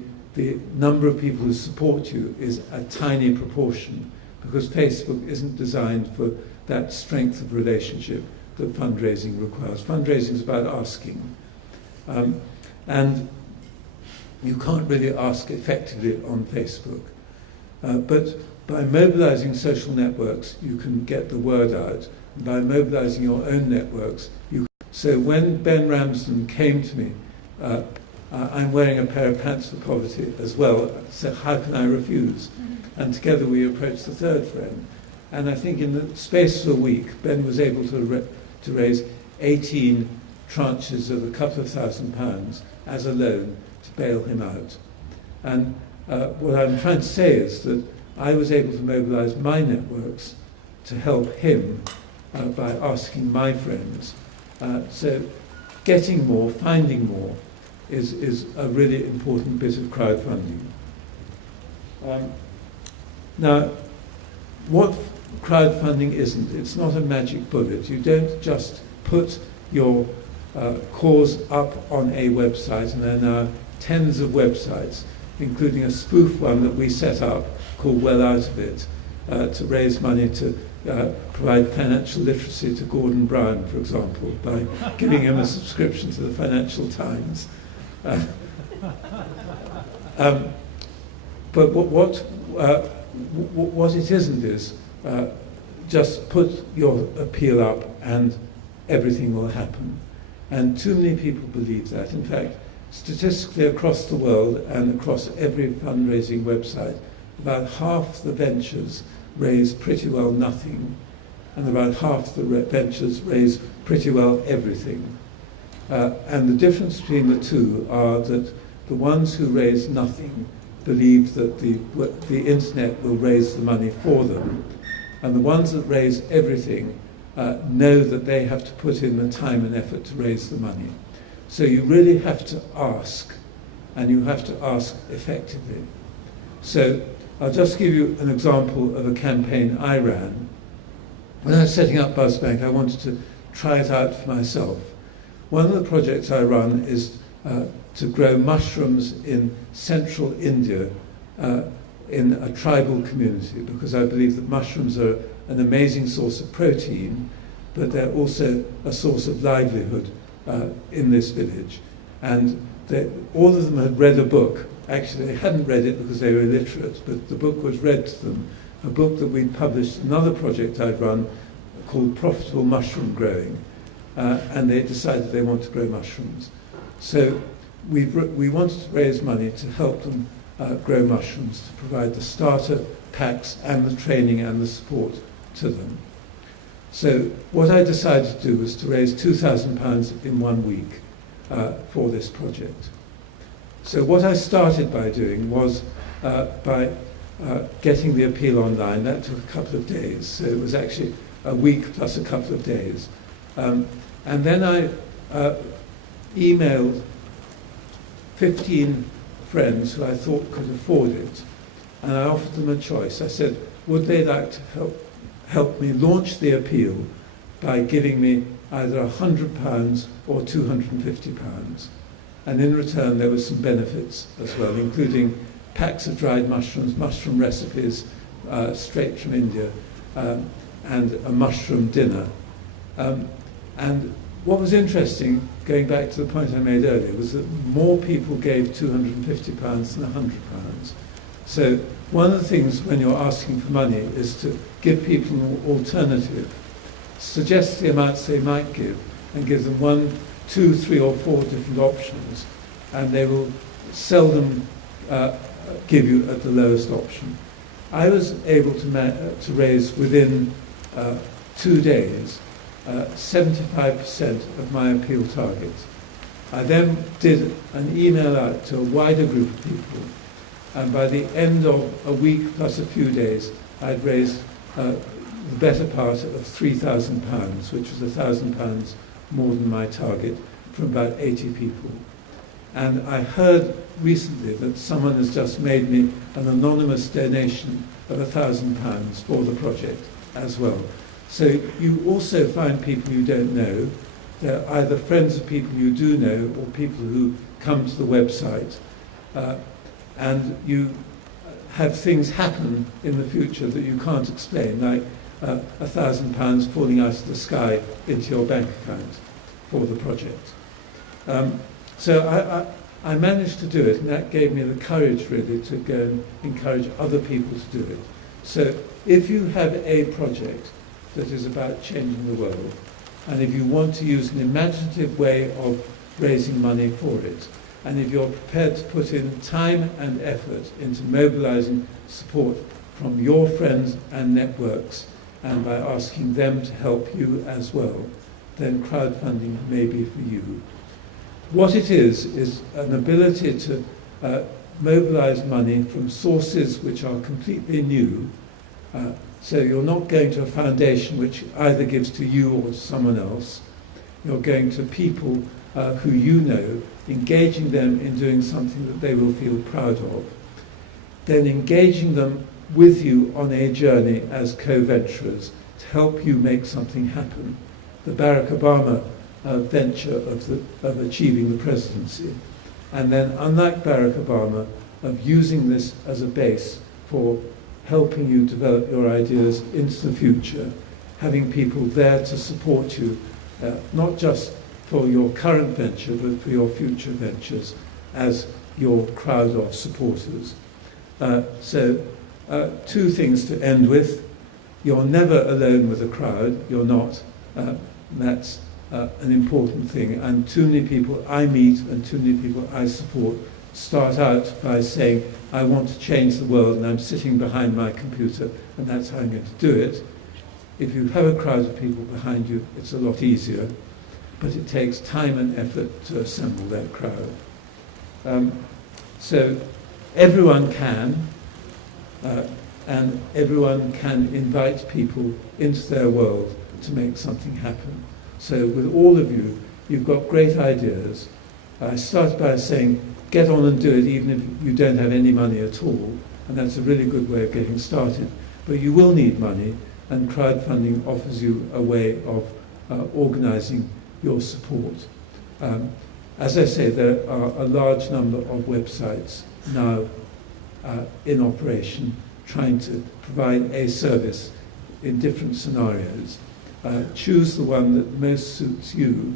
number of people who support you is a tiny proportion, because Facebook isn't designed for that strength of relationship that fundraising requires. Fundraising is about asking. And you can't really ask effectively on Facebook. But by mobilizing social networks, you can get the word out. And by mobilizing your own networks, So when Ben Ramsden came to me, I'm wearing a pair of pants for poverty as well, so how can I refuse? And together we approached the third friend. And I think in the space of a week, Ben was able to raise 18 tranches of a couple of £1,000 as a loan to bail him out. And what I'm trying to say is that I was able to mobilize my networks to help him by asking my friends. So getting more, finding more, is a really important bit of crowdfunding. Now, what crowdfunding isn't, it's not a magic bullet. You don't just put your cause up on a website, and there are now tens of websites, including a spoof one that we set up called Unltd, to raise money to provide financial literacy to Gordon Brown, for example, by giving him a subscription to the Financial Times. But what it isn't is just put your appeal up and everything will happen. And too many people believe that. In fact, statistically across the world and across every fundraising website, about half the ventures raise pretty well nothing, and about half the ventures raise pretty well everything. And the difference between the two are that the ones who raise nothing believe that the internet will raise the money for them, and the ones that raise everything know that they have to put in the time and effort to raise the money. So you really have to ask, and you have to ask effectively. So I'll just give you an example of a campaign I ran. When I was setting up BuzzBank, I wanted to try it out for myself. One of the projects I run is to grow mushrooms in central India in a tribal community, because I believe that mushrooms are an amazing source of protein, but they're also a source of livelihood in this village. And all of them had read a book. Actually, they hadn't read it because they were illiterate, but the book was read to them, a book that we'd published, another project I'd run called Profitable Mushroom Growing, and they decided they want to grow mushrooms. So we wanted to raise money to help them grow mushrooms, to provide the starter packs and the training and the support to them. So what I decided to do was to raise £2,000 in 1 week for this project. So what I started by doing was by getting the appeal online. That took a couple of days, so it was actually a week plus a couple of days. And then I emailed 15 friends who I thought could afford it, and I offered them a choice. I said, would they like to help me launch the appeal by giving me either £100 or £250? And in return there were some benefits as well, including packs of dried mushrooms, mushroom recipes straight from India, and a mushroom dinner. And what was interesting, going back to the point I made earlier, was that more people gave £250 than £100. So one of the things when you're asking for money is to give people an alternative, suggest the amounts they might give, and give them 1, 2, 3 or 4 different options, and they will seldom give you at the lowest option. I was able to raise within 2 days 75% of my appeal target. I then did an email out to a wider group of people, and by the end of a week plus a few days, I'd raised the better part of £3,000, which was £1,000 more than my target, from about 80 people. And I heard recently that someone has just made me an anonymous donation of £1,000 for the project as well. So you also find people you don't know. They're either friends of people you do know or people who come to the website, and you have things happen in the future that you can't explain, like £1,000 falling out of the sky into your bank account for the project. So I managed to do it, and that gave me the courage really to go and encourage other people to do it. So if you have a project that is about changing the world, and if you want to use an imaginative way of raising money for it, and if you're prepared to put in time and effort into mobilising support from your friends and networks, and by asking them to help you as well, then crowdfunding may be for you. What it is an ability to mobilise money from sources which are completely new. So you're not going to a foundation which either gives to you or to someone else. You're going to people who you know, engaging them in doing something that they will feel proud of, then engaging them with you on a journey as co-venturers to help you make something happen. The Barack Obama venture of achieving the presidency. And then, unlike Barack Obama, of using this as a base for helping you develop your ideas into the future, having people there to support you, not just for your current venture, but for your future ventures as your crowd of supporters. So, two things to end with. You're never alone with a crowd. You're not. That's an important thing. And too many people I meet and too many people I support start out by saying, I want to change the world and I'm sitting behind my computer and that's how I'm going to do it. If you have a crowd of people behind you, it's a lot easier, but it takes time and effort to assemble that crowd. So everyone can, and everyone can invite people into their world to make something happen. So with all of you, you've got great ideas. I start by saying, get on and do it even if you don't have any money at all, and that's a really good way of getting started. But you will need money, and crowdfunding offers you a way of organising your support. As I say, there are a large number of websites now in operation trying to provide a service in different scenarios. Choose the one that most suits you.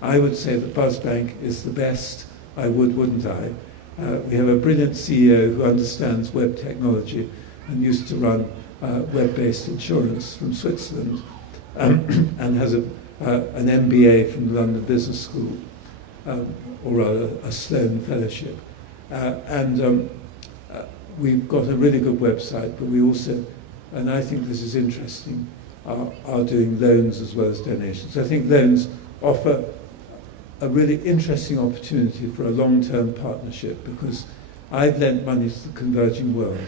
I would say that BuzzBank is the best. I would, wouldn't I? We have a brilliant CEO who understands web technology and used to run web-based insurance from Switzerland and has an MBA from the London Business School, or rather a Sloan Fellowship. We've got a really good website, but we also, and I think this is interesting, are doing loans as well as donations. I think loans offer a really interesting opportunity for a long-term partnership, because I've lent money to the converging world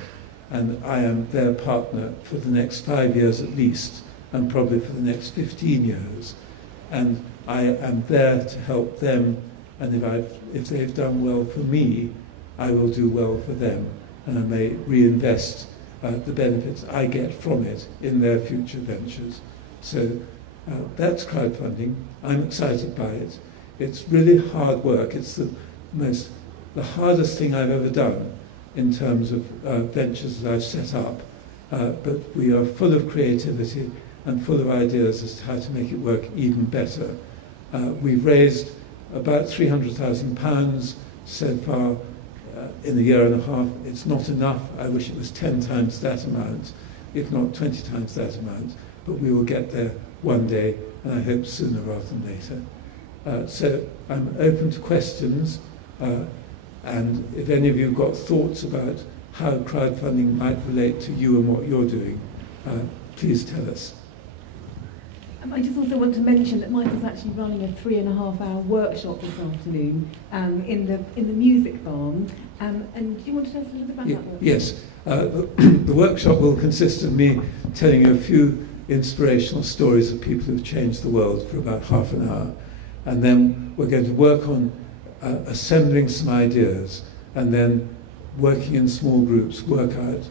and I am their partner for the next 5 years at least, and probably for the next 15 years. And I am there to help them, and if they've done well for me, I will do well for them, and I may reinvest the benefits I get from it in their future ventures. So that's crowdfunding. I'm excited by it. It's really hard work. It's the hardest thing I've ever done in terms of ventures that I've set up. But we are full of creativity and full of ideas as to how to make it work even better. We've raised about £300,000 so far in a year and a half. It's not enough. I wish it was 10 times that amount, if not 20 times that amount. But we will get there one day, and I hope sooner rather than later. So I'm open to questions, and if any of you have got thoughts about how crowdfunding might relate to you and what you're doing, please tell us. I just also want to mention that Michael's actually running a 3.5-hour workshop this afternoon in the music farm. And do you want to tell us a little bit about that workshop? Yes. The workshop will consist of me telling you a few inspirational stories of people who've changed the world for about half an hour. And then we're going to work on assembling some ideas, and then working in small groups, work out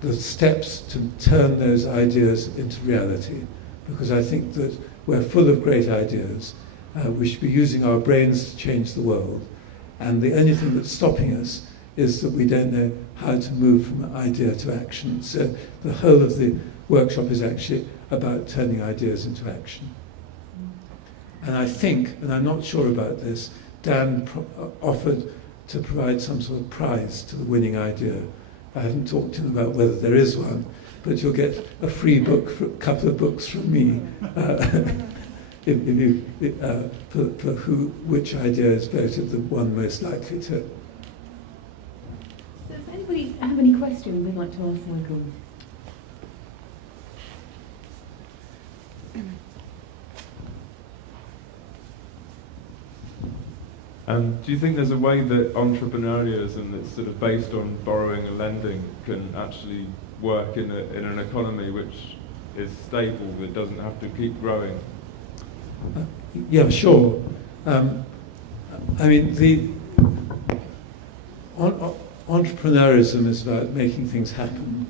the steps to turn those ideas into reality. Because I think that we're full of great ideas. We should be using our brains to change the world. And the only thing that's stopping us is that we don't know how to move from idea to action. So the whole of the workshop is actually about turning ideas into action. And I think, and I'm not sure about this, Dan offered to provide some sort of prize to the winning idea. I haven't talked to him about whether there is one, but you'll get a free book, a couple of books from me, for which idea is voted the one most likely to. So does anybody have any questions they'd like to ask Michael? Do you think there's a way that entrepreneurialism that's sort of based on borrowing and lending can actually work in an economy which is stable, that doesn't have to keep growing? Yeah, sure. I mean, entrepreneurism is about making things happen.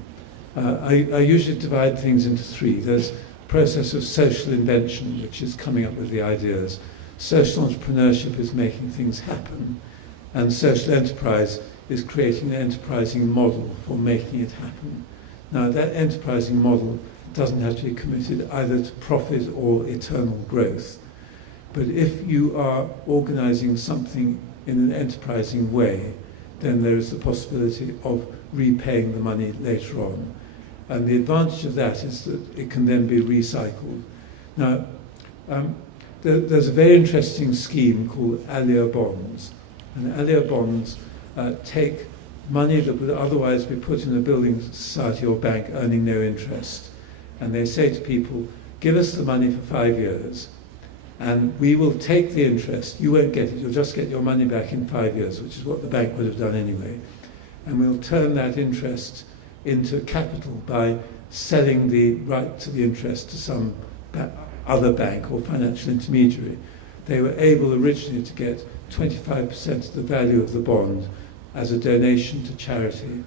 I usually divide things into three. There's process of social invention, which is coming up with the ideas. Social entrepreneurship is making things happen. And social enterprise is creating an enterprising model for making it happen. Now, that enterprising model doesn't have to be committed either to profit or eternal growth. But if you are organizing something in an enterprising way, then there is the possibility of repaying the money later on. And the advantage of that is that it can then be recycled. Now, there's a very interesting scheme called Alia bonds. And Alia bonds take money that would otherwise be put in a building society or bank earning no interest. And they say to people, give us the money for 5 years, and we will take the interest. You won't get it, you'll just get your money back in 5 years, which is what the bank would have done anyway. And we'll turn that interest into capital by selling the right to the interest to some other bank or financial intermediary. They were able originally to get 25% of the value of the bond as a donation to charity,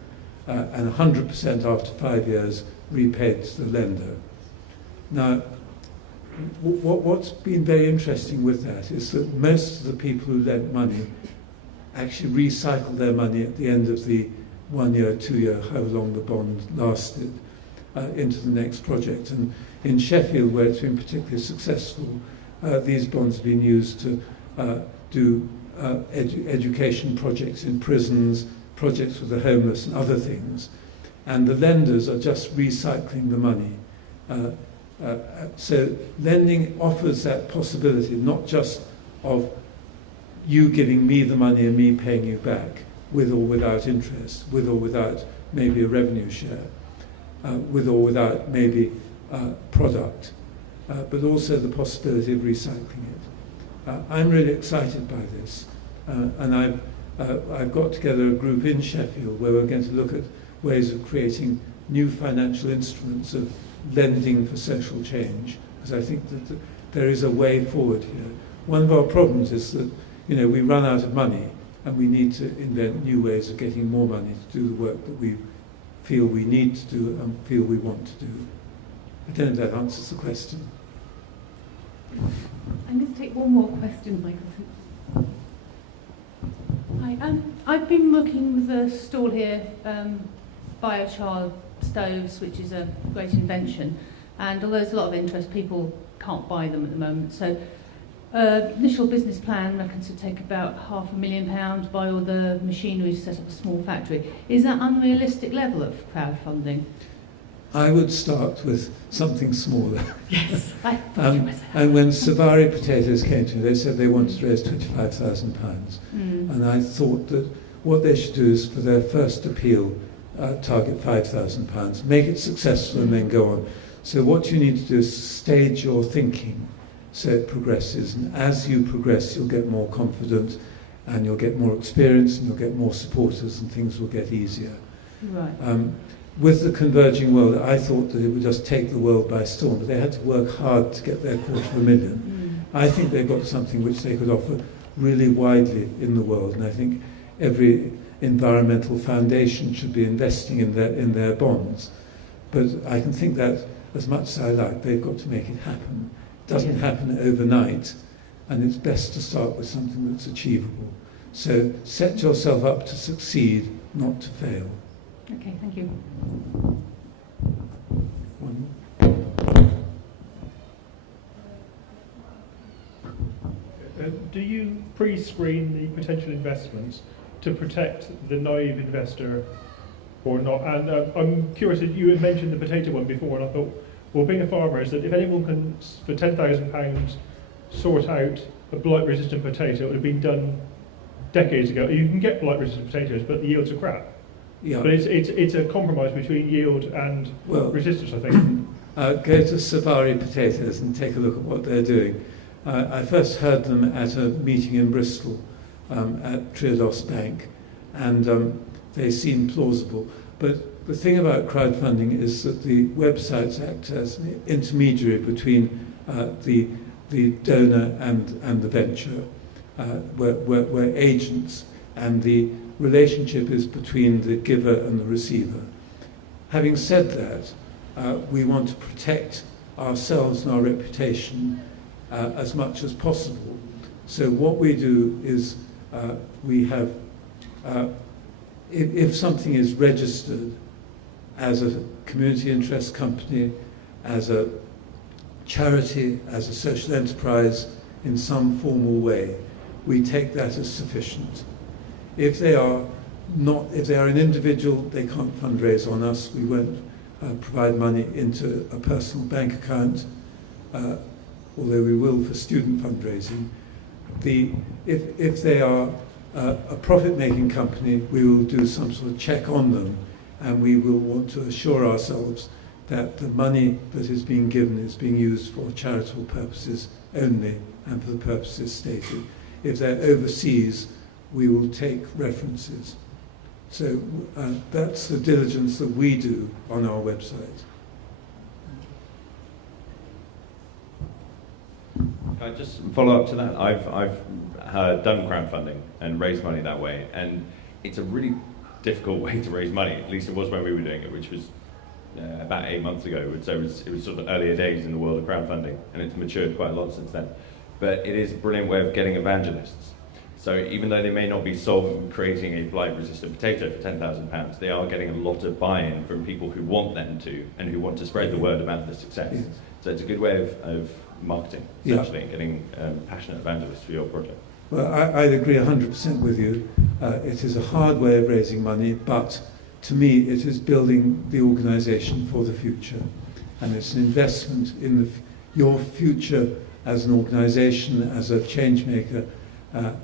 and 100% after 5 years repaid to the lender. Now, what's been very interesting with that is that most of the people who lent money actually recycled their money at the end of the 1 year, 2 year, however long the bond lasted, into the next project. And in Sheffield, where it's been particularly successful, these bonds have been used to do education projects in prisons, projects with the homeless and other things. And the lenders are just recycling the money. So lending offers that possibility, not just of you giving me the money and me paying you back, with or without interest, with or without maybe a revenue share, with or without maybe product, but also the possibility of recycling it. I'm really excited by this, and I've got together a group in Sheffield where we're going to look at ways of creating new financial instruments of lending for social change, because I think that there is a way forward here. One of our problems is that, you know, we run out of money and we need to invent new ways of getting more money to do the work that we feel we need to do and feel we want to do. I don't know if that answers the question. I'm going to take one more question, Michael. Hi, I've been working with a stall here, biochar stoves, which is a great invention, and although there's a lot of interest, people can't buy them at the moment. So initial business plan reckons to take about £500,000, buy all the machinery to set up a small factory. Is that unrealistic level of crowdfunding? I would start with something smaller. Yes. And when Savari Potatoes came to me, they said they wanted to raise £25,000. And I thought that what they should do is, for their first appeal, target £5,000, make it successful and then go on. So what you need to do is stage your thinking so it progresses. And as you progress, you'll get more confident and you'll get more experience and you'll get more supporters and things will get easier. Right. With the converging world, I thought that it would just take the world by storm, but they had to work hard to get their £250,000. I think they've got something which they could offer really widely in the world, and I think every environmental foundation should be investing in their bonds. But I can think that as much as I like, they've got to make it happen. It doesn't happen overnight, and it's best to start with something that's achievable. So set yourself up to succeed, not to fail. Okay, thank you. One. Do you pre-screen the potential investments to protect the naive investor or not? And I'm curious, you had mentioned the potato one before, and I thought, well, being a farmer, is that if anyone can, for £10,000, sort out a blight-resistant potato, it would have been done decades ago. You can get blight-resistant potatoes, but the yields are crap. Yeah. But it's a compromise between yield and resistance, I think. Go to Savari Potatoes and take a look at what they're doing. I first heard them at a meeting in Bristol at Triodos Bank, and they seemed plausible. But the thing about crowdfunding is that the websites act as an intermediary between the donor and the venture. We're agents, and the relationship is between the giver and the receiver. Having said that, we want to protect ourselves and our reputation as much as possible. So what we do is we have, if something is registered as a community interest company, as a charity, as a social enterprise in some formal way, we take that as sufficient. If they are an individual, they can't fundraise on us. We won't provide money into a personal bank account, although we will for student fundraising. If they are a profit-making company, we will do some sort of check on them, and we will want to assure ourselves that the money that is being given is being used for charitable purposes only and for the purposes stated. If they're overseas, we will take references. So that's the diligence that we do on our website. Can I just follow up to that? I've done crowdfunding and raised money that way, and it's a really difficult way to raise money. At least it was when we were doing it, which was about 8 months ago. So it was sort of earlier days in the world of crowdfunding, and it's matured quite a lot since then. But it is a brilliant way of getting evangelists. So even though they may not be creating a blight resistant potato for £10,000, they are getting a lot of buy-in from people who want them to, and who want to spread the word about the success. Yes. So it's a good way of marketing, essentially, and getting passionate evangelists for your project. Well, I'd agree 100% with you. It is a hard way of raising money, but to me it is building the organisation for the future. And it's an investment in your future as an organisation, as a change maker,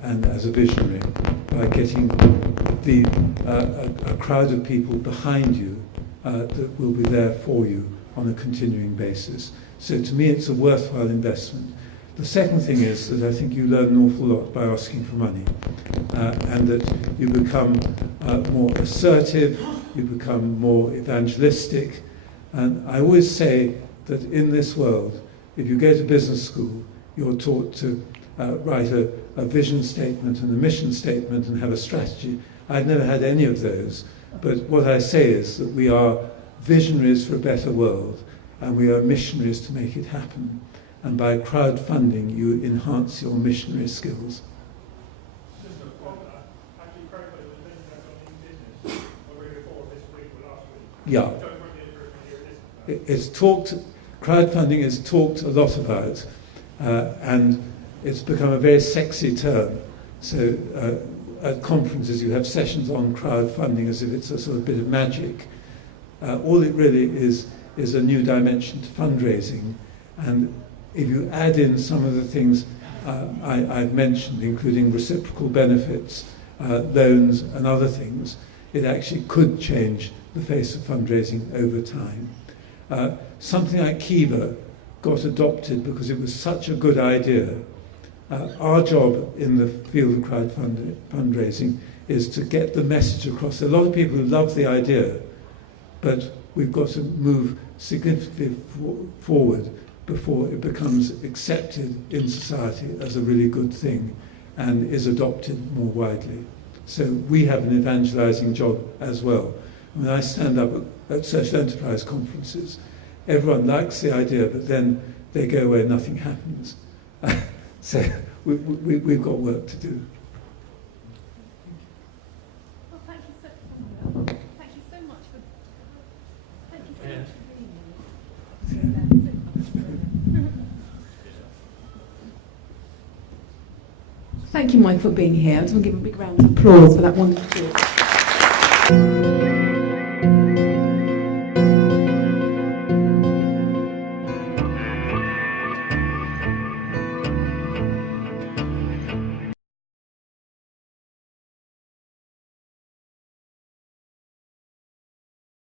and as a visionary, by getting a crowd of people behind you that will be there for you on a continuing basis. So to me it's a worthwhile investment. The second thing is that I think you learn an awful lot by asking for money, and that you become more assertive, you become more evangelistic. And I always say that in this world, if you go to business school, you're taught to write a vision statement and a mission statement and have a strategy. I've never had any of those, but what I say is that we are visionaries for a better world, and we are missionaries to make it happen. And by crowdfunding, you enhance your missionary skills. Just to follow that, actually crowdfunding was mentioned as something business already before this week or last week. Yeah. Don't bring the improvement here, It's talked, crowdfunding is talked a lot about, and it's become a very sexy term. So at conferences you have sessions on crowdfunding as if it's a sort of bit of magic. All it really is a new dimension to fundraising, and if you add in some of the things I've mentioned, including reciprocal benefits, loans and other things, it actually could change the face of fundraising over time. Something like CIVA got adopted because it was such a good idea. Our job in the field of fundraising is to get the message across. There are a lot of people who love the idea, but we've got to move significantly forward before it becomes accepted in society as a really good thing and is adopted more widely. So we have an evangelizing job as well. When I stand up at social enterprise conferences, everyone likes the idea, but then they go away and nothing happens. So we've got work to do. Well, thank you so much for being here. Thank you, Mike, for being here. I just want to give a big round of applause for that wonderful talk.